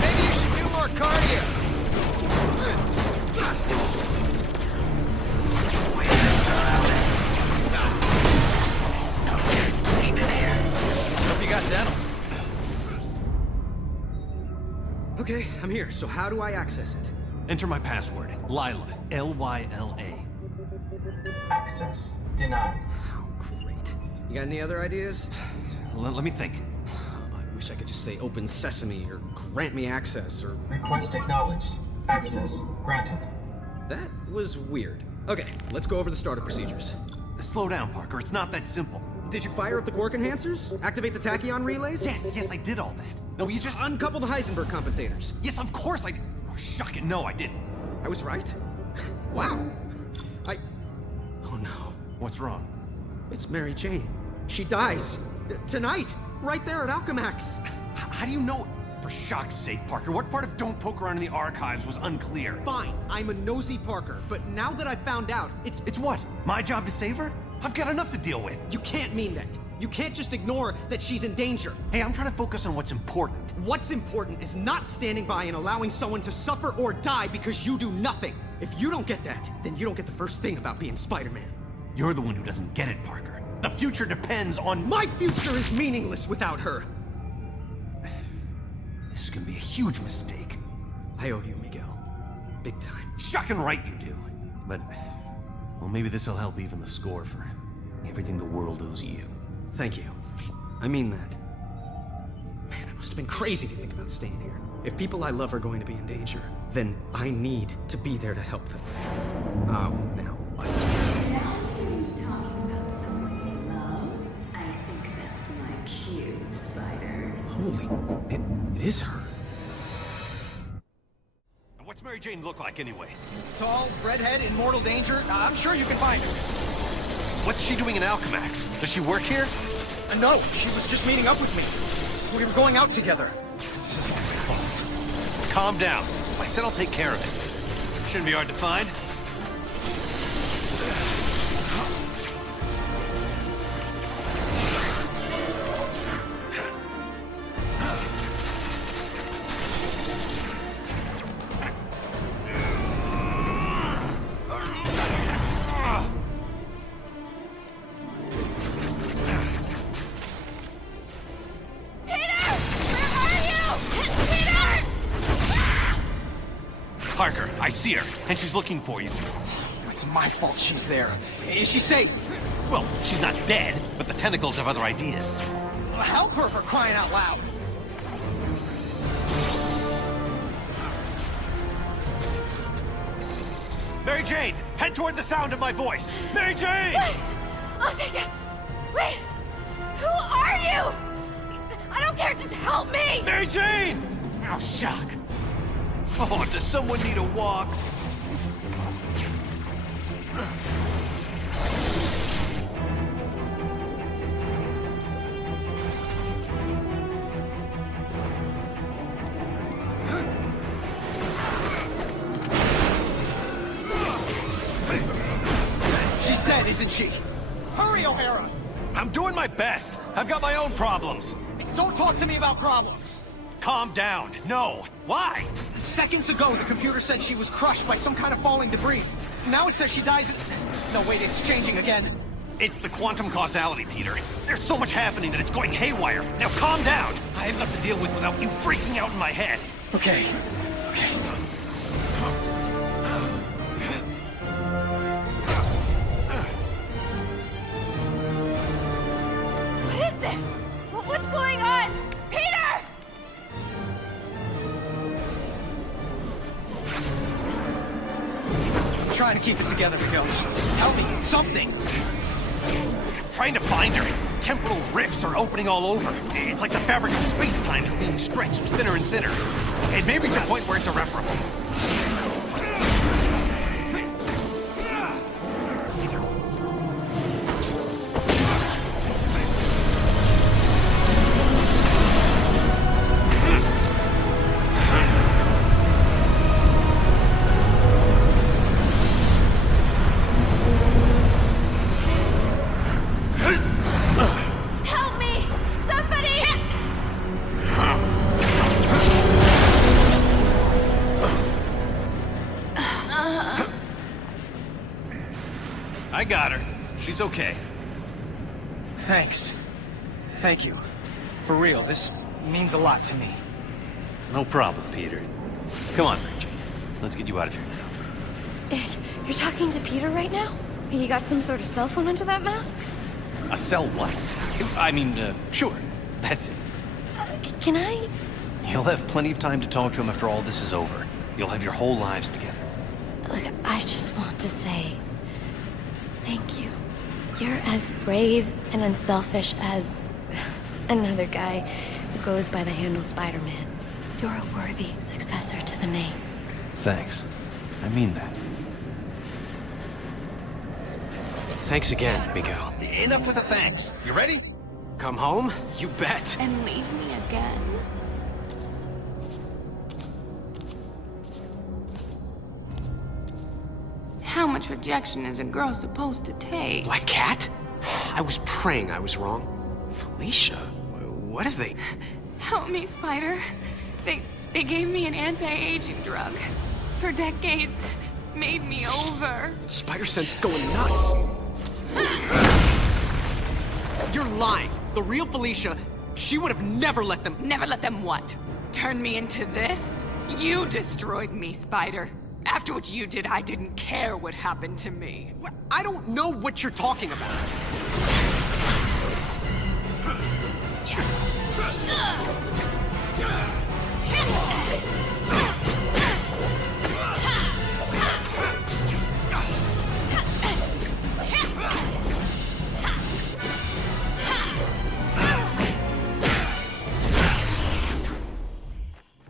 Maybe you should do more cardio. Hope you got dental. Okay, I'm here, so how do I access it? Enter my password. Lila. L-Y-L-A. Access denied. Oh, great. You got any other ideas? Let me think. I wish I could just say open sesame or grant me access or... Request acknowledged. Access granted. That was weird. Okay, let's go over the startup procedures. Slow down, Parker. It's not that simple. Did you fire up the quark enhancers? Activate the tachyon relays? Yes, I did all that. No, you just... Uncouple the Heisenberg compensators. Yes, of course I... Oh, shuck it. No, I didn't. I was right. Wow. Oh no. What's wrong? It's Mary Jane. She dies. Tonight. Right there at Alchemax. How do you know... For shock's sake, Parker, what part of Don't Poke Around in the Archives was unclear? Fine, I'm a nosy Parker, but now that I found out, it's what? My job to save her? I've got enough to deal with. You can't mean that. You can't just ignore that she's in danger. Hey, I'm trying to focus on what's important. What's important is not standing by and allowing someone to suffer or die because you do nothing. If you don't get that, then you don't get the first thing about being Spider-Man. You're the one who doesn't get it, Parker. The future depends on... My future is meaningless without her. This is gonna be a huge mistake. I owe you, Miguel. Big time. Shocking right you do. But, well, maybe this'll help even the score for everything the world owes you. Thank you. I mean that. Man, I must have been crazy to think about staying here. If people I love are going to be in danger, then I need to be there to help them. Oh, now what? Now you talking about someone you love? I think that's my cue, Spider. Holy, it is her. What's Mary Jane look like anyway? Tall, redhead, in mortal danger. I'm sure you can find her. What's she doing in Alchemax? Does she work here? No, she was just meeting up with me. We were going out together. This is all my fault. Calm down. I said I'll take care of it. Shouldn't be hard to find. I see her, and she's looking for you. It's my fault she's there. Is she safe? Well, she's not dead, but the tentacles have other ideas. Help her, for crying out loud! Mary Jane, head toward the sound of my voice. Mary Jane! Oh, thank you. Wait! Who are you? I don't care, just help me! Mary Jane! Oh, shock. Oh, does someone need a walk? She's dead, isn't she? Hurry, O'Hara! I'm doing my best. I've got my own problems. Don't talk to me about problems! Calm down. No. Why? Seconds ago, the computer said she was crushed by some kind of falling debris. Now it says she dies in... No, wait, it's changing again. It's the quantum causality, Peter. There's so much happening that it's going haywire. Now calm down. I have enough to deal with without you freaking out in my head. Okay. What is this? What's going on? Peter! I'm trying to keep it together, Miguel. Just tell me something. I'm trying to find her. Temporal rifts are opening all over. It's like the fabric of space-time is being stretched thinner and thinner. It may reach a point where it's irreparable. I got her. She's okay. Thanks. Thank you. For real, this means a lot to me. No problem, Peter. Come on, Mary Jane. Let's get you out of here now. You're talking to Peter right now? You got some sort of cell phone under that mask? A cell what? Sure. That's it. Can I? You'll have plenty of time to talk to him after all this is over. You'll have your whole lives together. Look, I just want to say... thank you. You're as brave and unselfish as... another guy who goes by the handle Spider-Man. You're a worthy successor to the name. Thanks. I mean that. Thanks again, Miguel. Enough with the thanks. You ready? Come home? You bet. And leave me again? How much rejection is a girl supposed to take? Black Cat? I was praying I was wrong. Felicia? What have they... Help me, Spider. They gave me an anti-aging drug. For decades. Made me over. Spider sense going nuts. You're lying. The real Felicia, she would have never let them... Never let them what? Turn me into this? You destroyed me, Spider. After what you did, I didn't care what happened to me. I don't know what you're talking about.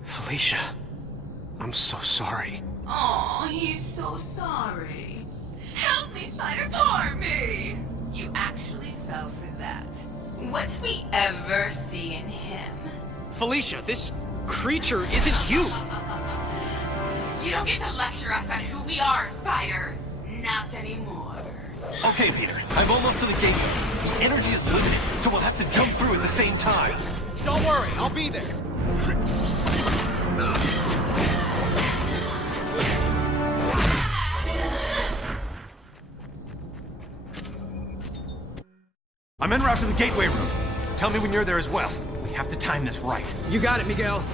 Felicia, I'm so sorry. Oh, he's so sorry. Help me, Spider, poor me! You actually fell for that. What did we ever see in him? Felicia, this creature isn't you! You don't get to lecture us on who we are, Spider. Not anymore. Okay, Peter, I'm almost to the gateway. The energy is limited, so we'll have to jump through at the same time. Don't worry, I'll be there. I'm en route to the gateway room. Tell me when you're there as well. We have to time this right. You got it, Miguel.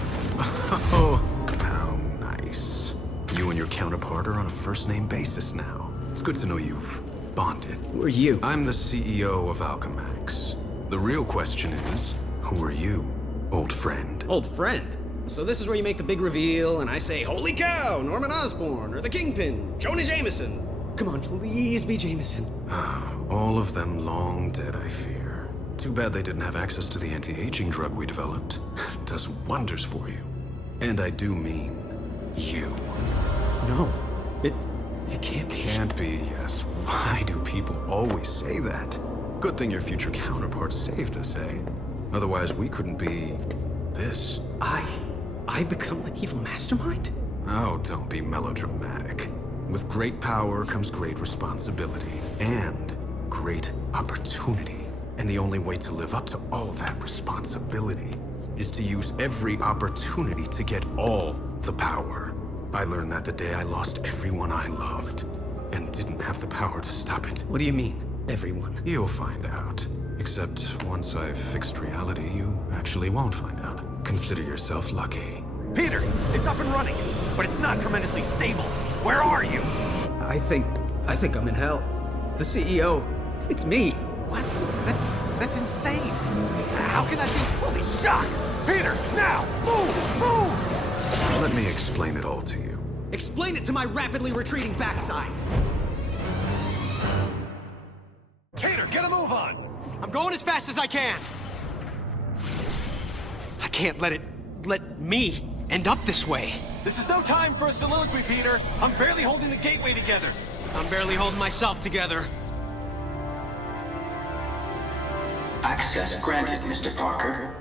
Oh, how nice. You and your counterpart are on a first-name basis now. It's good to know you've bonded. Who are you? I'm the CEO of Alchemax. The real question is, who are you, old friend? Old friend? So this is where you make the big reveal, and I say, holy cow, Norman Osborn, or the Kingpin, Jonah Jameson. Come on, please be Jameson. All of them long dead, I fear. Too bad they didn't have access to the anti-aging drug we developed. Does wonders for you. And I do mean you. No, it can't be. Can't be, yes. Why do people always say that? Good thing your future counterpart saved us, eh? Otherwise, we couldn't be this. I become the evil mastermind? Oh, don't be melodramatic. With great power comes great responsibility and great opportunity. And the only way to live up to all that responsibility is to use every opportunity to get all the power. I learned that the day I lost everyone I loved and didn't have the power to stop it. What do you mean, everyone? You'll find out. Except once I've fixed reality, you actually won't find out. Consider yourself lucky. Peter, it's up and running, but it's not tremendously stable. Where are you? I think I'm in hell. The CEO, it's me. What? That's insane. How can that be? Holy shot! Peter, now! Move! Let me explain it all to you. Explain it to my rapidly retreating backside. Peter, get a move on! I'm going as fast as I can. I can't let me end up this way. This is no time for a soliloquy, Peter. I'm barely holding the gateway together. I'm barely holding myself together. Access granted, Mr. Parker.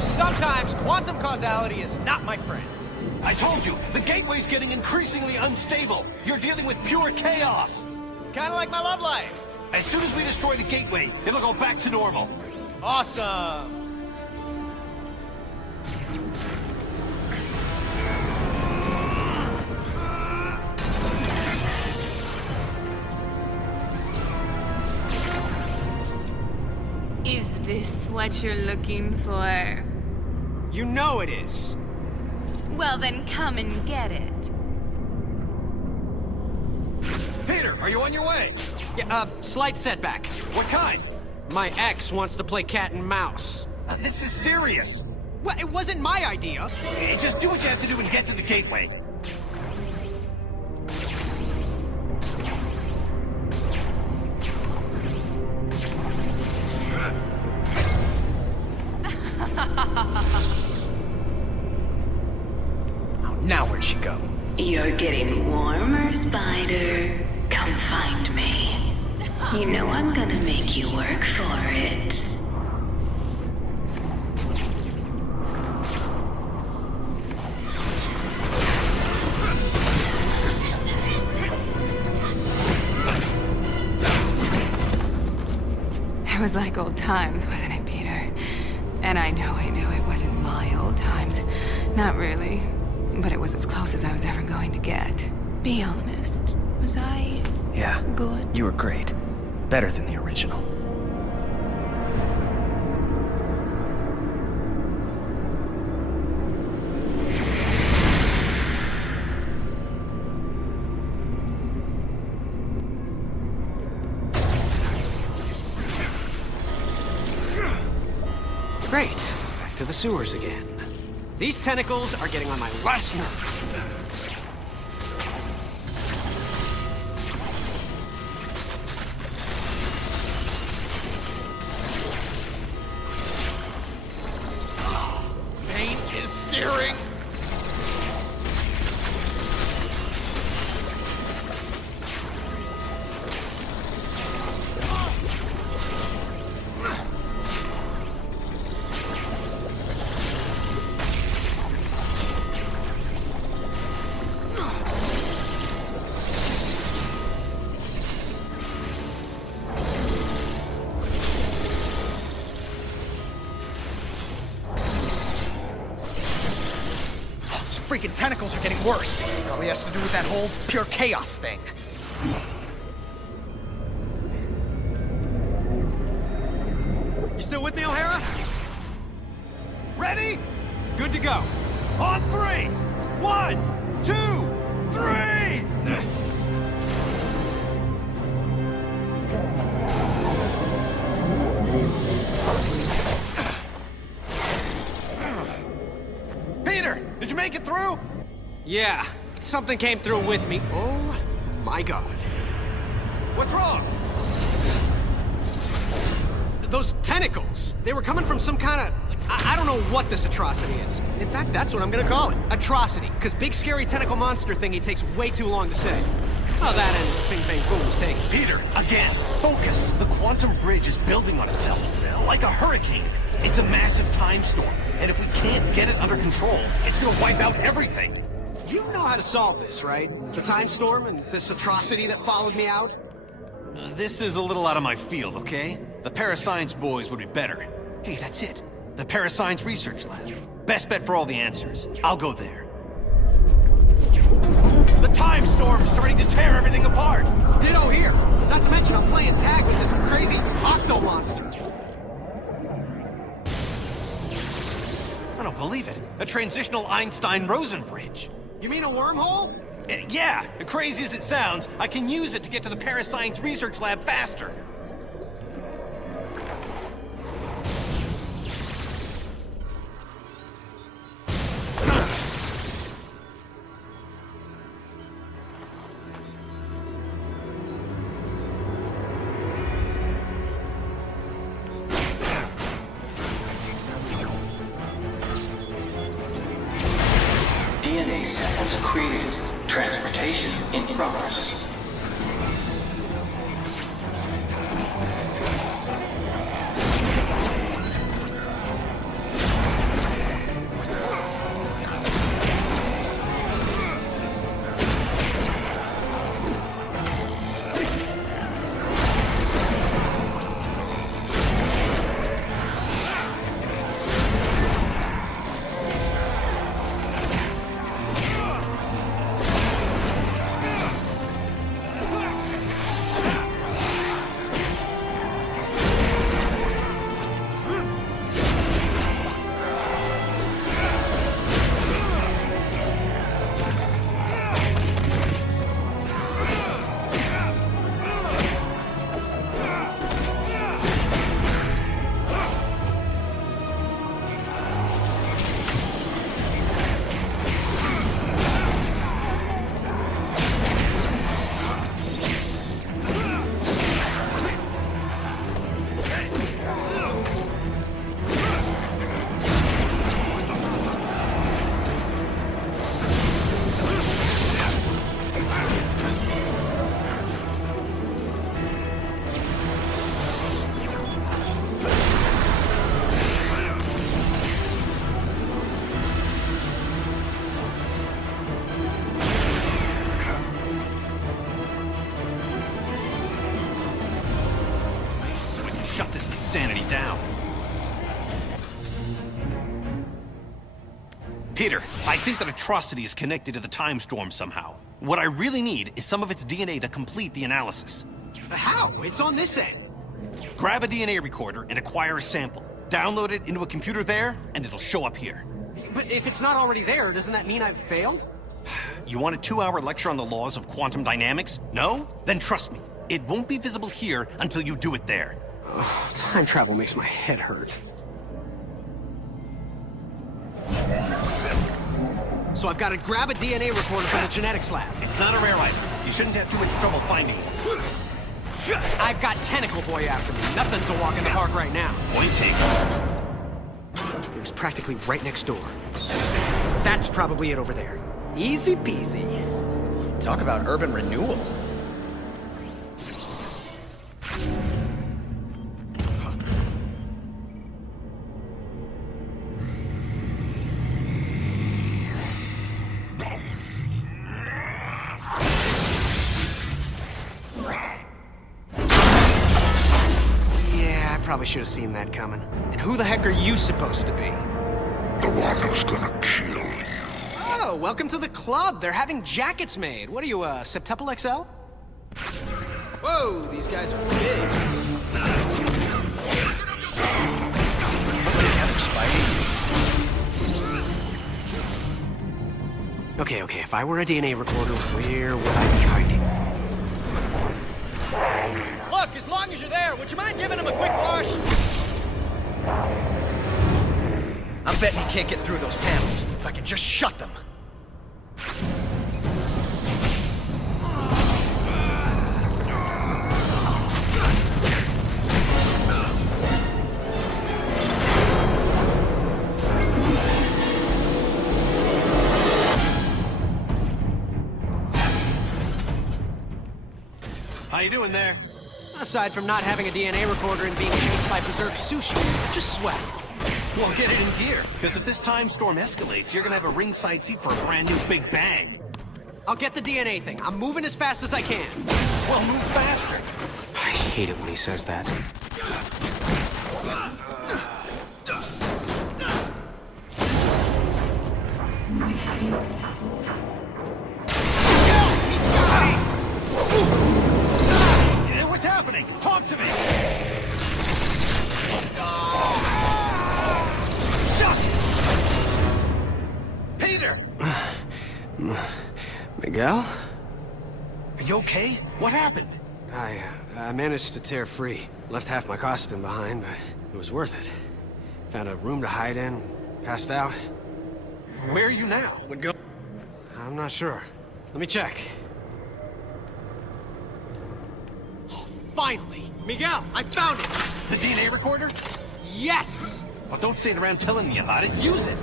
Sometimes quantum causality is not my friend. I told you, the gateway's getting increasingly unstable. You're dealing with pure chaos. Kinda like my love life. As soon as we destroy the gateway, it'll go back to normal. Awesome. Is this what you're looking for? You know it is. Well, then come and get it. Peter, are you on your way? Yeah, slight setback. What kind? My ex wants to play cat and mouse. This is serious. Well, it wasn't my idea. Just do what you have to do and get to the gateway. Oh, now where'd she go? You're getting warmer, Spider. Come find me. You know I'm gonna make you work for it. It was like old times, wasn't it, Peter? And I know it wasn't my old times. Not really. But it was as close as I was ever going to get. Be honest. Was I... Yeah. Good? You were great. Better than the original. Great. Back to the sewers again. These tentacles are getting on my last nerve. Pain is searing. Freaking tentacles are getting worse. Probably has to do with that whole pure chaos thing. You still with me, O'Hara? Ready? Good to go. On 3! 1, 2, 3! Peter, did you make it through? Yeah, something came through with me. Oh my god. What's wrong? Those tentacles, they were coming from some kind of... I don't know what this atrocity is. In fact, that's what I'm gonna call it. Atrocity. Because big scary tentacle monster thingy takes way too long to say. Oh, that and Fing Fang Foom was taken. Peter, again, focus. The quantum bridge is building on itself, like a hurricane. It's a massive time storm, and if we can't get it under control, it's gonna wipe out everything. You know how to solve this, right? The time storm and this atrocity that followed me out? This is a little out of my field, okay? The Parascience boys would be better. Hey, that's it. The Parascience Research Lab. Best bet for all the answers. I'll go there. The time storm's starting to tear everything apart! Ditto here! Not to mention I'm playing tag with this crazy octo monster. I don't believe it. A transitional Einstein-Rosen bridge. You mean a wormhole? Yeah, crazy as it sounds, I can use it to get to the Parascience Research Lab faster. DNA samples created. Transportation in progress. sanity down. Peter, I think that Atrocity is connected to the Time Storm somehow. What I really need is some of its DNA to complete the analysis. How? It's on this end. Grab a DNA recorder and acquire a sample. Download it into a computer there, and it'll show up here. But if it's not already there, doesn't that mean I've failed? You want a 2-hour lecture on the laws of quantum dynamics? No? Then trust me, it won't be visible here until you do it there. Oh, time travel makes my head hurt. So I've got to grab a DNA recorder from the genetics lab. It's not a rare item. You shouldn't have too much trouble finding one. I've got Tentacle Boy after me. Nothing's a walk in the park right now. Point taken. It was practically right next door. That's probably it over there. Easy peasy. Talk about urban renewal. Probably should have seen that coming. And who the heck are you supposed to be? The one who's gonna kill you. Oh, welcome to the club. They're having jackets made. What are you, Septuple XL? Whoa, these guys are big. Okay, if I were a DNA recorder, where would I be hiding? Look, as long as you're there, would you mind giving him a quick wash? I'm betting he can't get through those panels. If I can just shut them. How you doing there? Aside from not having a DNA recorder and being chased by berserk sushi, just swell. Well, get it in gear, because if this time storm escalates, you're gonna have a ringside seat for a brand new Big Bang. I'll get the DNA thing. I'm moving as fast as I can. Well, move faster. I hate it when he says that. What's happening? Talk to me! Shut! Peter! Miguel? Are you okay? What happened? I managed to tear free. Left half my costume behind, but it was worth it. Found a room to hide in, passed out. Where are you now? I'm not sure. Let me check. Finally! Miguel, I found it! The DNA recorder? Yes! Well, don't stand around telling me about it. Use it!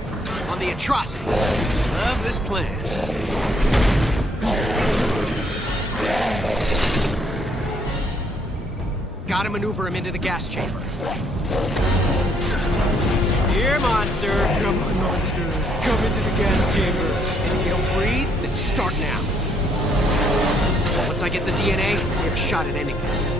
On the atrocity of this plan. Gotta maneuver him into the gas chamber. Here, monster! Come on, monster! Come into the gas chamber! And if you don't breathe, then start now. Once I get the DNA, we have a shot at ending this.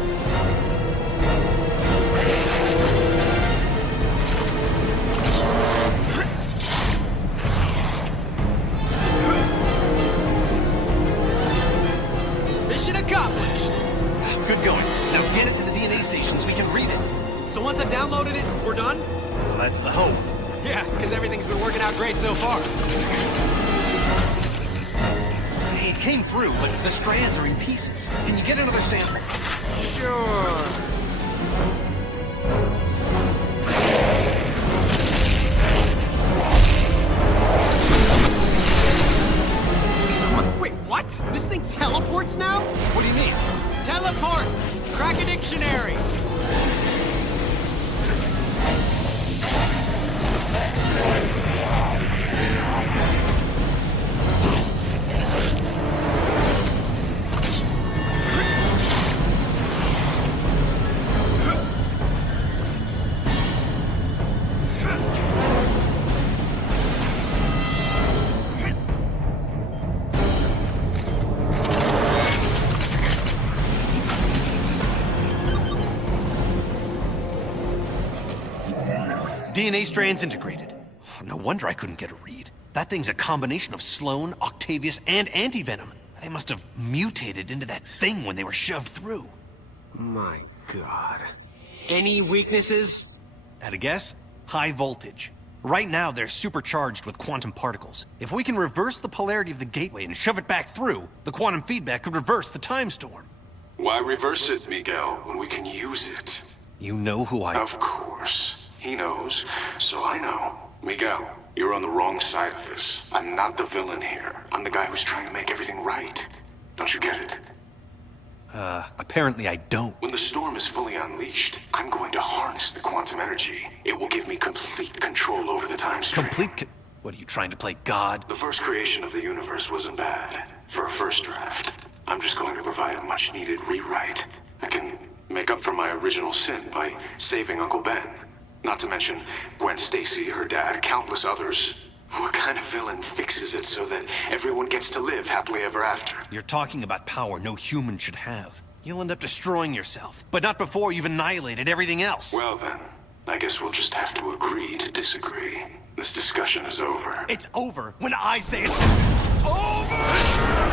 Mission accomplished! Good going. Now get it to the DNA station so we can read it. So once I've downloaded it, we're done? Well, that's the hope. Yeah, because everything's been working out great so far. Hey, it came through, but the strands are in pieces. Can you get another sample? Sure. Wait, what? This thing teleports now? What do you mean? Teleport! Crack a dictionary! DNA strands integrated. No wonder I couldn't get a read. That thing's a combination of Sloan, Octavius, and Anti-Venom. They must have mutated into that thing when they were shoved through. My God. Any weaknesses? At a guess? High voltage. Right now, they're supercharged with quantum particles. If we can reverse the polarity of the gateway and shove it back through, the quantum feedback could reverse the time storm. Why reverse it, Miguel, when we can use it? You know who I... Of course. He knows, so I know. Miguel, you're on the wrong side of this. I'm not the villain here. I'm the guy who's trying to make everything right. Don't you get it? Apparently I don't. When the storm is fully unleashed, I'm going to harness the quantum energy. It will give me complete control over the time stream. What, are you trying to play God? The first creation of the universe wasn't bad. For a first draft. I'm just going to provide a much-needed rewrite. I can make up for my original sin by saving Uncle Ben. Not to mention Gwen Stacy, her dad, countless others. What kind of villain fixes it so that everyone gets to live happily ever after? You're talking about power no human should have. You'll end up destroying yourself, but not before you've annihilated everything else. Well then, I guess we'll just have to agree to disagree. This discussion is over. It's over when I say it's over!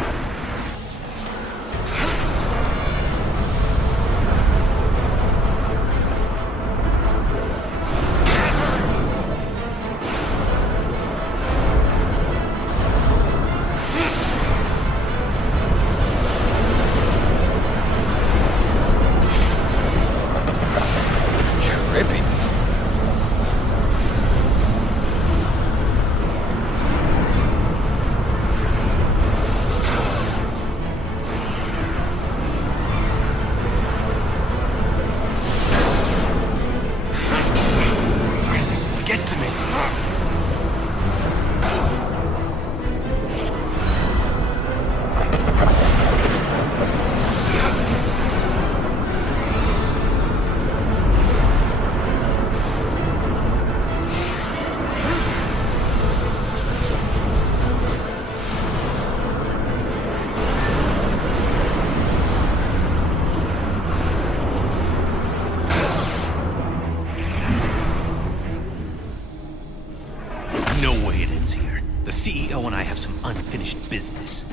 Unfinished business.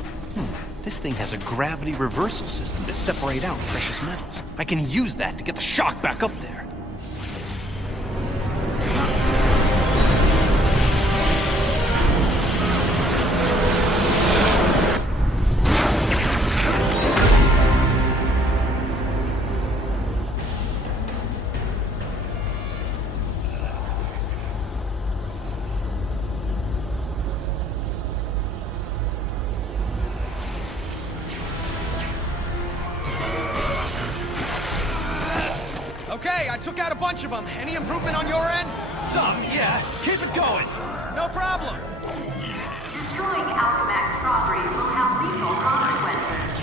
This thing has a gravity reversal system to separate out precious metals. I can use that to get the shock back up there. Okay, I took out a bunch of them. Any improvement on your end? Some, yeah. Keep it going. No problem. Destroying Alchemax properties will have lethal consequences.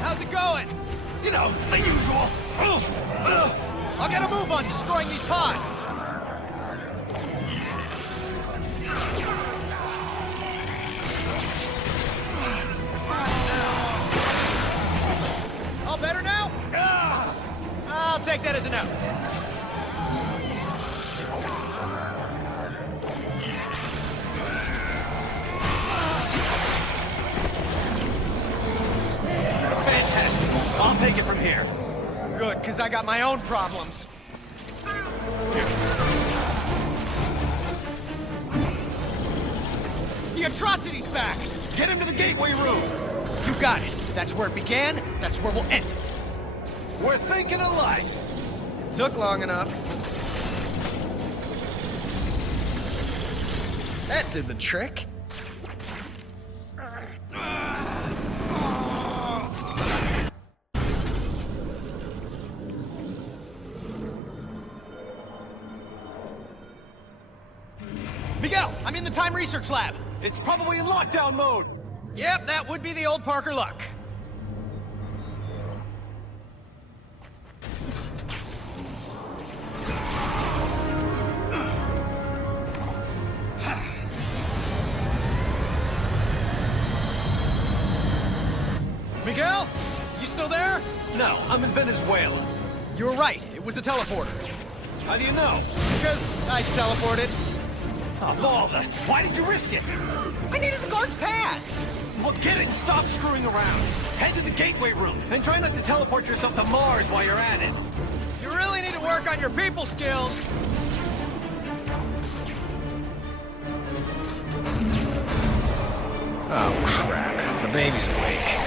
How's it going? You know, the usual. I'll get a move on destroying these pods. All better now? I'll take that as a no. Fantastic. I'll take it from here. Good, because I got my own problems. The atrocity's back! Get him to the gateway room! You got it. That's where it began, that's where we'll end it. We're thinking alike. It took long enough. That did the trick. Miguel, I'm in the time research lab. It's probably in lockdown mode. Yep, that would be the old Parker luck. Miguel, you No, I'm in Venezuela. You were right. It was a teleporter. How do you know? Because I teleported. Oh, bother. Why did you risk it? I needed the guard's pass. Well, get it and stop screwing around. Head to the gateway room and try not to teleport yourself to Mars while you're at it. You really need to work on your people skills. Oh, crap. The baby's awake.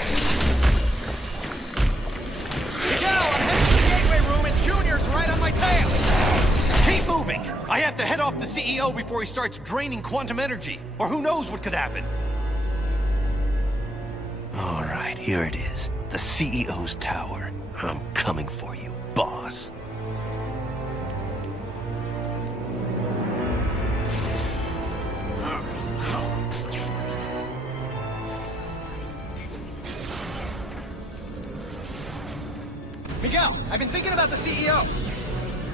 Miguel, I'm heading to the gateway room and Junior's right on my tail. Keep moving. I have to head off the CEO before he starts draining quantum energy. Or who knows what could happen. All right, here it is. The CEO's tower. I'm coming for you, boss. Miguel, I've been thinking about the CEO.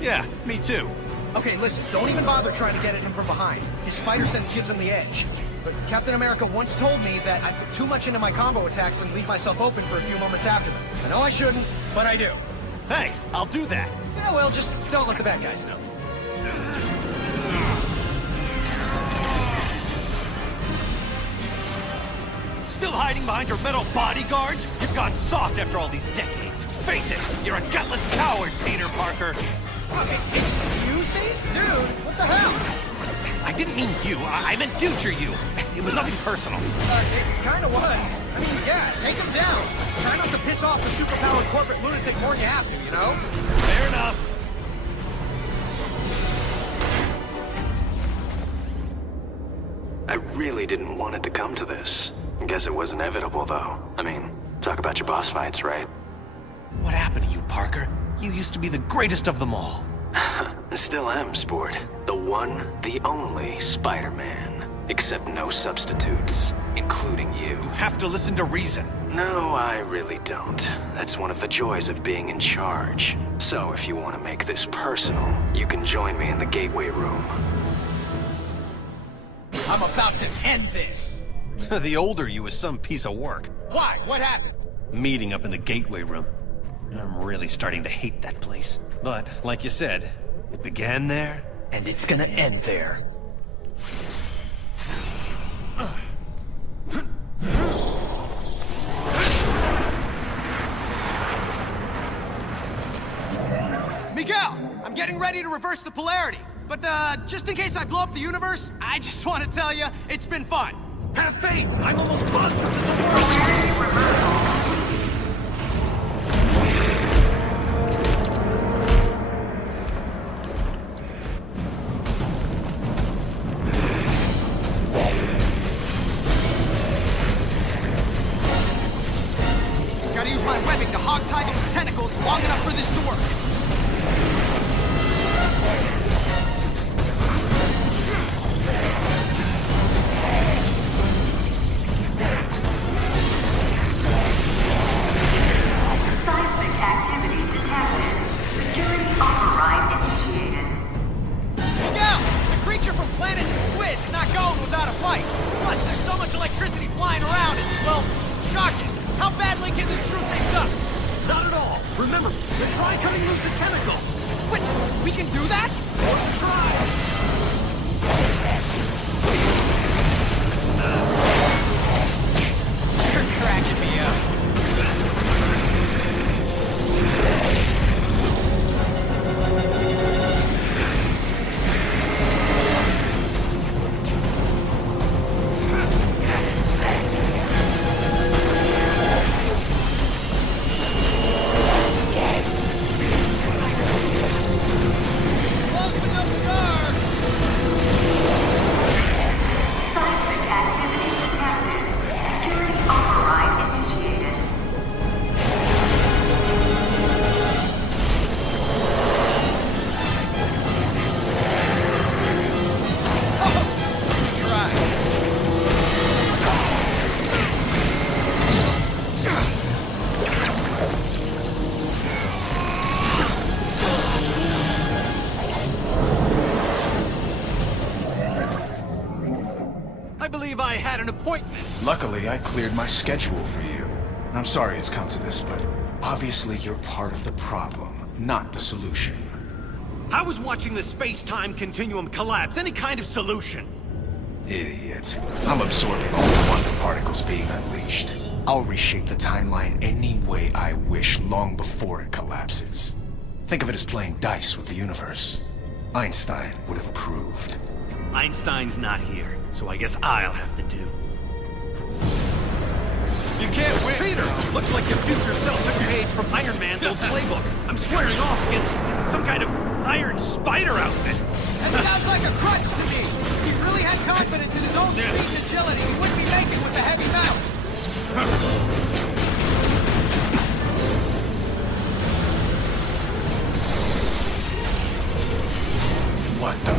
Yeah, me too. Okay, listen, don't even bother trying to get at him from behind. His spider sense gives him the edge. But Captain America once told me that I put too much into my combo attacks and leave myself open for a few moments after them. I know I shouldn't, but I do. Thanks, I'll do that. Yeah, well, just don't let the bad guys know. Still hiding behind your metal bodyguards? You've gone soft after all these decades. Face it, you're a gutless coward, Peter Parker. Excuse me? Dude, what the hell? I didn't mean you. I meant future you. It was nothing personal. It kinda was. I mean, yeah, take him down. Try not to piss off the superpowered corporate lunatic more than you have to, you know? Fair enough. I really didn't want it to come to this. Guess it was inevitable, though. I mean, talk about your boss fights, right? What happened to you, Parker? You used to be the greatest of them all. I still am, Sport. The one, the only Spider-Man. Except no substitutes, including you. You have to listen to reason. No, I really don't. That's one of the joys of being in charge. So if you want to make this personal, you can join me in the gateway room. I'm about to end this. The older you is some piece of work. Why? What happened? Meeting up in the gateway room. I'm really starting to hate that place. But, like you said, it began there, and it's gonna end there. Miguel, I'm getting ready to reverse the polarity. But, just in case I blow up the universe, I just want to tell you, it's been fun. Have faith! I'm almost positive this will work! Gotta use my webbing to hog-tie those tentacles long enough for this to work. Seismic activity detected. Security override initiated. Miguel! The creature from planet Squid's not going without a fight. Plus, there's so much electricity flying around, it's, well, shocking. How badly can this screw things up? Not at all! Remember, try cutting loose a tentacle! Wait, we can do that? Worth a try! You're cracking me up. Close but no cigar. Seismic activity detected. Security override initiated. I believe I had an appointment. Luckily, I cleared my schedule for you. I'm sorry it's come to this, but Obviously, you're part of the problem, not the solution. How is watching the space-time continuum collapse any kind of solution? Idiot. I'm absorbing all the quantum particles being unleashed. I'll reshape the timeline any way I wish long before it collapses. Think of it as playing dice with the universe. Einstein would have approved. Einstein's not here, so I guess I'll have to do. You can't win! Peter! Looks like your future self took a page from Iron Man's old playbook. I'm squaring off against some kind of iron spider outfit. That sounds like a crutch to me. If he really had confidence in his own speed and agility, he wouldn't be making with the heavy metal. What the?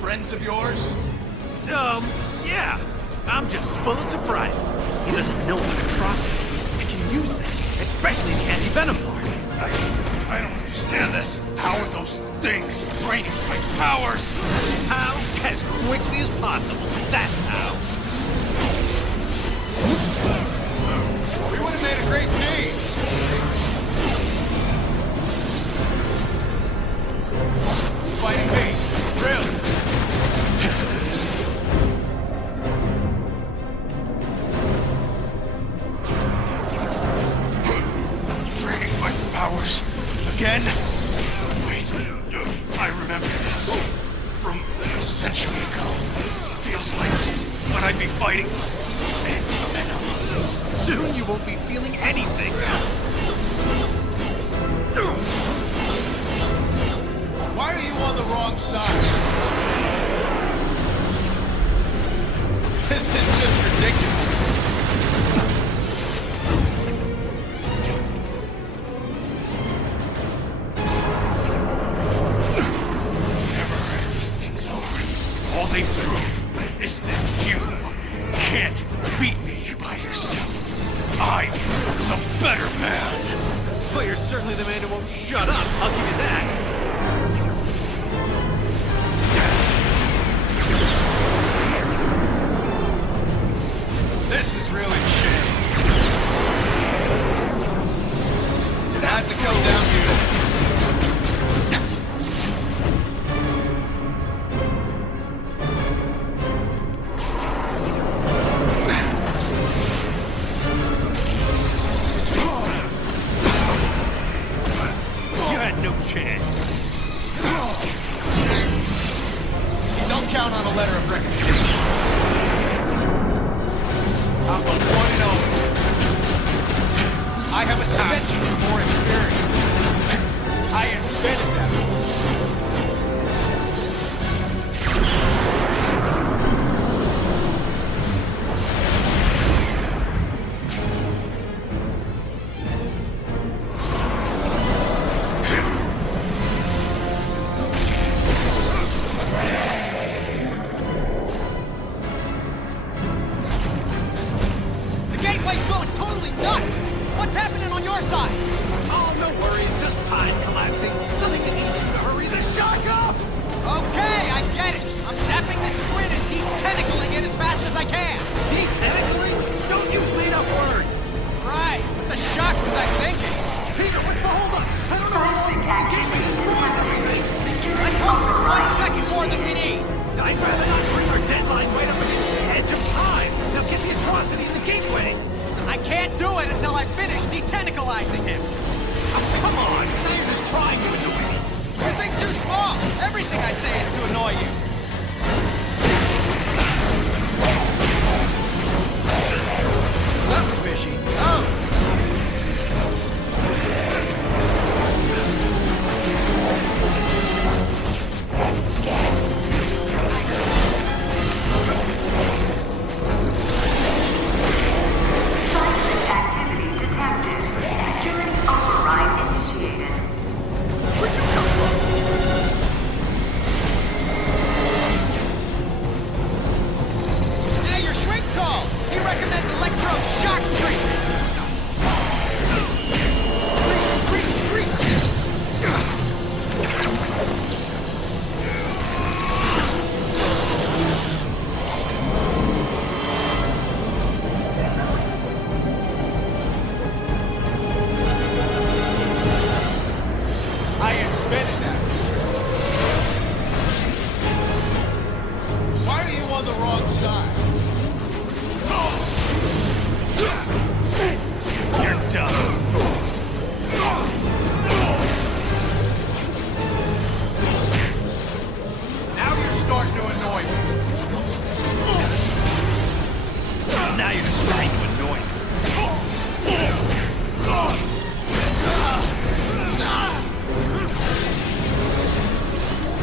Friends of yours? Yeah. I'm just full of surprises. He doesn't know about atrocity. I can use that, especially the anti-venom part. I don't understand this. How are those things draining my powers? How? As quickly as possible. That's how. We would have made a great team. Fighting me, really? Draining my powers again? Wait, I remember this from a century ago. Feels like when I'd be fighting Anti-Venom. Soon you won't be feeling anything. Why are you on the wrong side? This is just ridiculous. Never heard these things over. All they prove is that you can't beat me by yourself. I'm the better man. Well, you're certainly the man who won't shut up. I'll give you that. This is really a shame. It had to come down to this. You had no chance. You don't count on a letter of recommendation. I'm the one and only. I have a century more experience. I invented that. Gateway's going totally nuts! What's happening on your side? Oh, no worries. Just time collapsing. Nothing that needs you to hurry the shock up! Okay, I get it. I'm zapping this squid and deep-tentacling it as fast as I can. Deep-tentacling? Don't use made-up words. Right. What the shock was I thinking? Peter, what's the holdup? I don't know how long before the gateway destroys everything. Let's hope it's 1 second more than we need. I'd rather not bring our deadline right up against the edge of time. Now get the atrocity in the gateway. I can't do it until I finish detentacalizing him. Oh, come on. Now you're just trying to annoy me. You think too small. Everything I say is to annoy you. Something's fishy. Oh. Seismic activity detected. Security override initiated. Where'd you come from? on the wrong side. You're done. Now you're starting to annoy me. Now you're just starting to annoy me.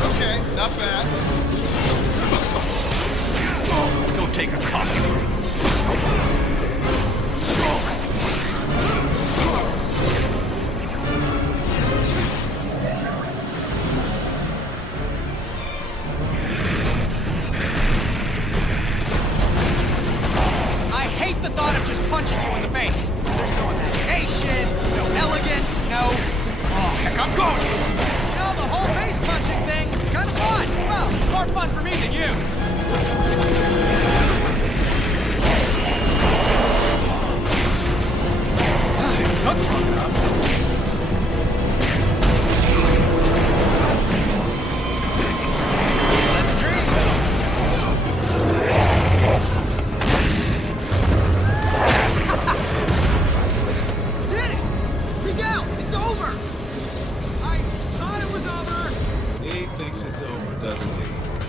Okay, not bad. Go take a coffee break. I hate the thought of just punching you in the face. There's no imagination, no elegance, no... Oh, heck, I'm going! You know, the whole face punching thing, kind of fun. Well, more fun for me than you. That's fucked up. That's a dream. Did it! Miguel, it's over! I thought it was over. He thinks it's over, doesn't he?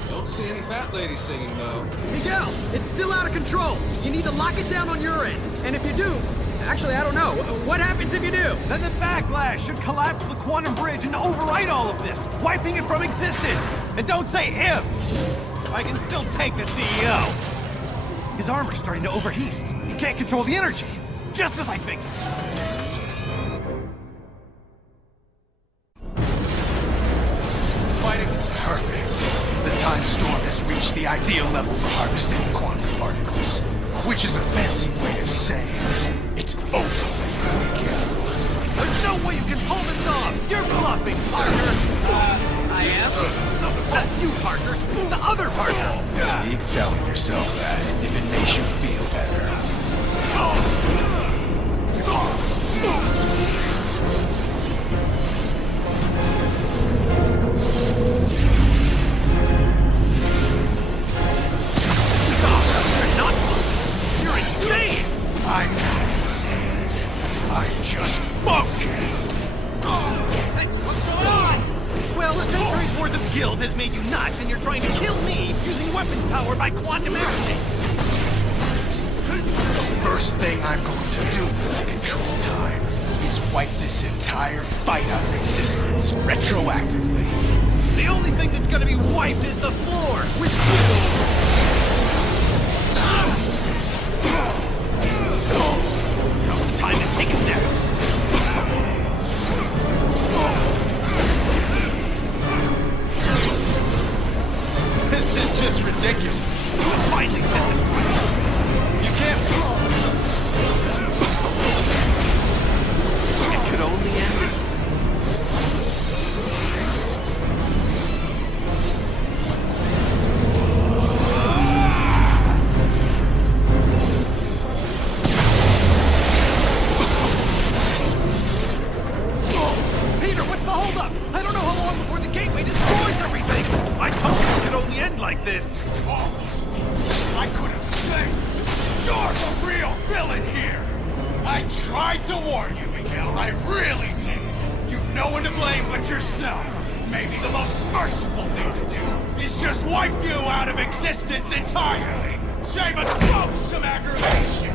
Don't see any fat lady singing, though. Miguel, it's still out of control. You need to lock it down on your end. And if you do, actually, I don't know. What happens if you do? Then the backlash should collapse the quantum bridge and overwrite all of this, wiping it from existence. And don't say if. I can still take the CEO. His armor's starting to overheat. He can't control the energy. Just as I figured. Fighting perfect. The time storm has reached the ideal level for harvesting quantum particles, which is a fancy way of saying it's over for you, Miguel. There's no way you can pull this off. You're bluffing, partner. I am? Not you, partner. The other partner. Keep telling yourself that if it makes you feel better. You're insane! I'm not insane. I'm just focused. Hey, what's going on? Well, a century's worth of guilt has made you nuts, and you're trying to kill me using weapons powered by quantum energy. The first thing I'm going to do when I control time is wipe this entire fight out of existence retroactively. The only thing that's gonna be wiped is the floor, with you! Time to take him down. This is just ridiculous. We'll finally set this right. You can't... It could only end this way. Peter, what's the holdup? I don't know how long before the gateway destroys everything. I told you it could only end like this. Almost. I could have said, you're the real villain here. I tried to warn you, Miguel. I really did. You've no one to blame but yourself. Maybe the most merciful thing to do is just wipe you out of existence entirely. Save us both some aggravation.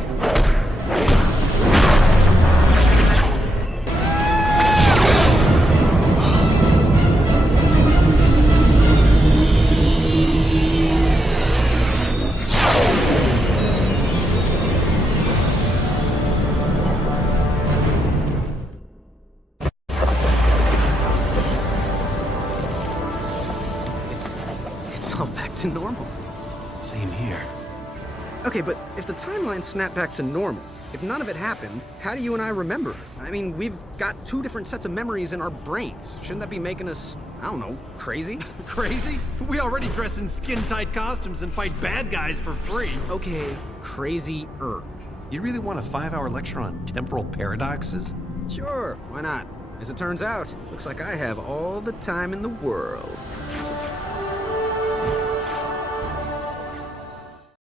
It's all back to normal. Same here. Okay, but if the timeline snapped back to normal, if none of it happened, how do you and I remember it? I mean, we've got two different sets of memories in our brains. Shouldn't that be making us, I don't know, crazy? Crazy? We already dress in skin-tight costumes and fight bad guys for free. Okay, crazy-er. You really want a 5-hour lecture on temporal paradoxes? Sure, why not? As it turns out, looks like I have all the time in the world.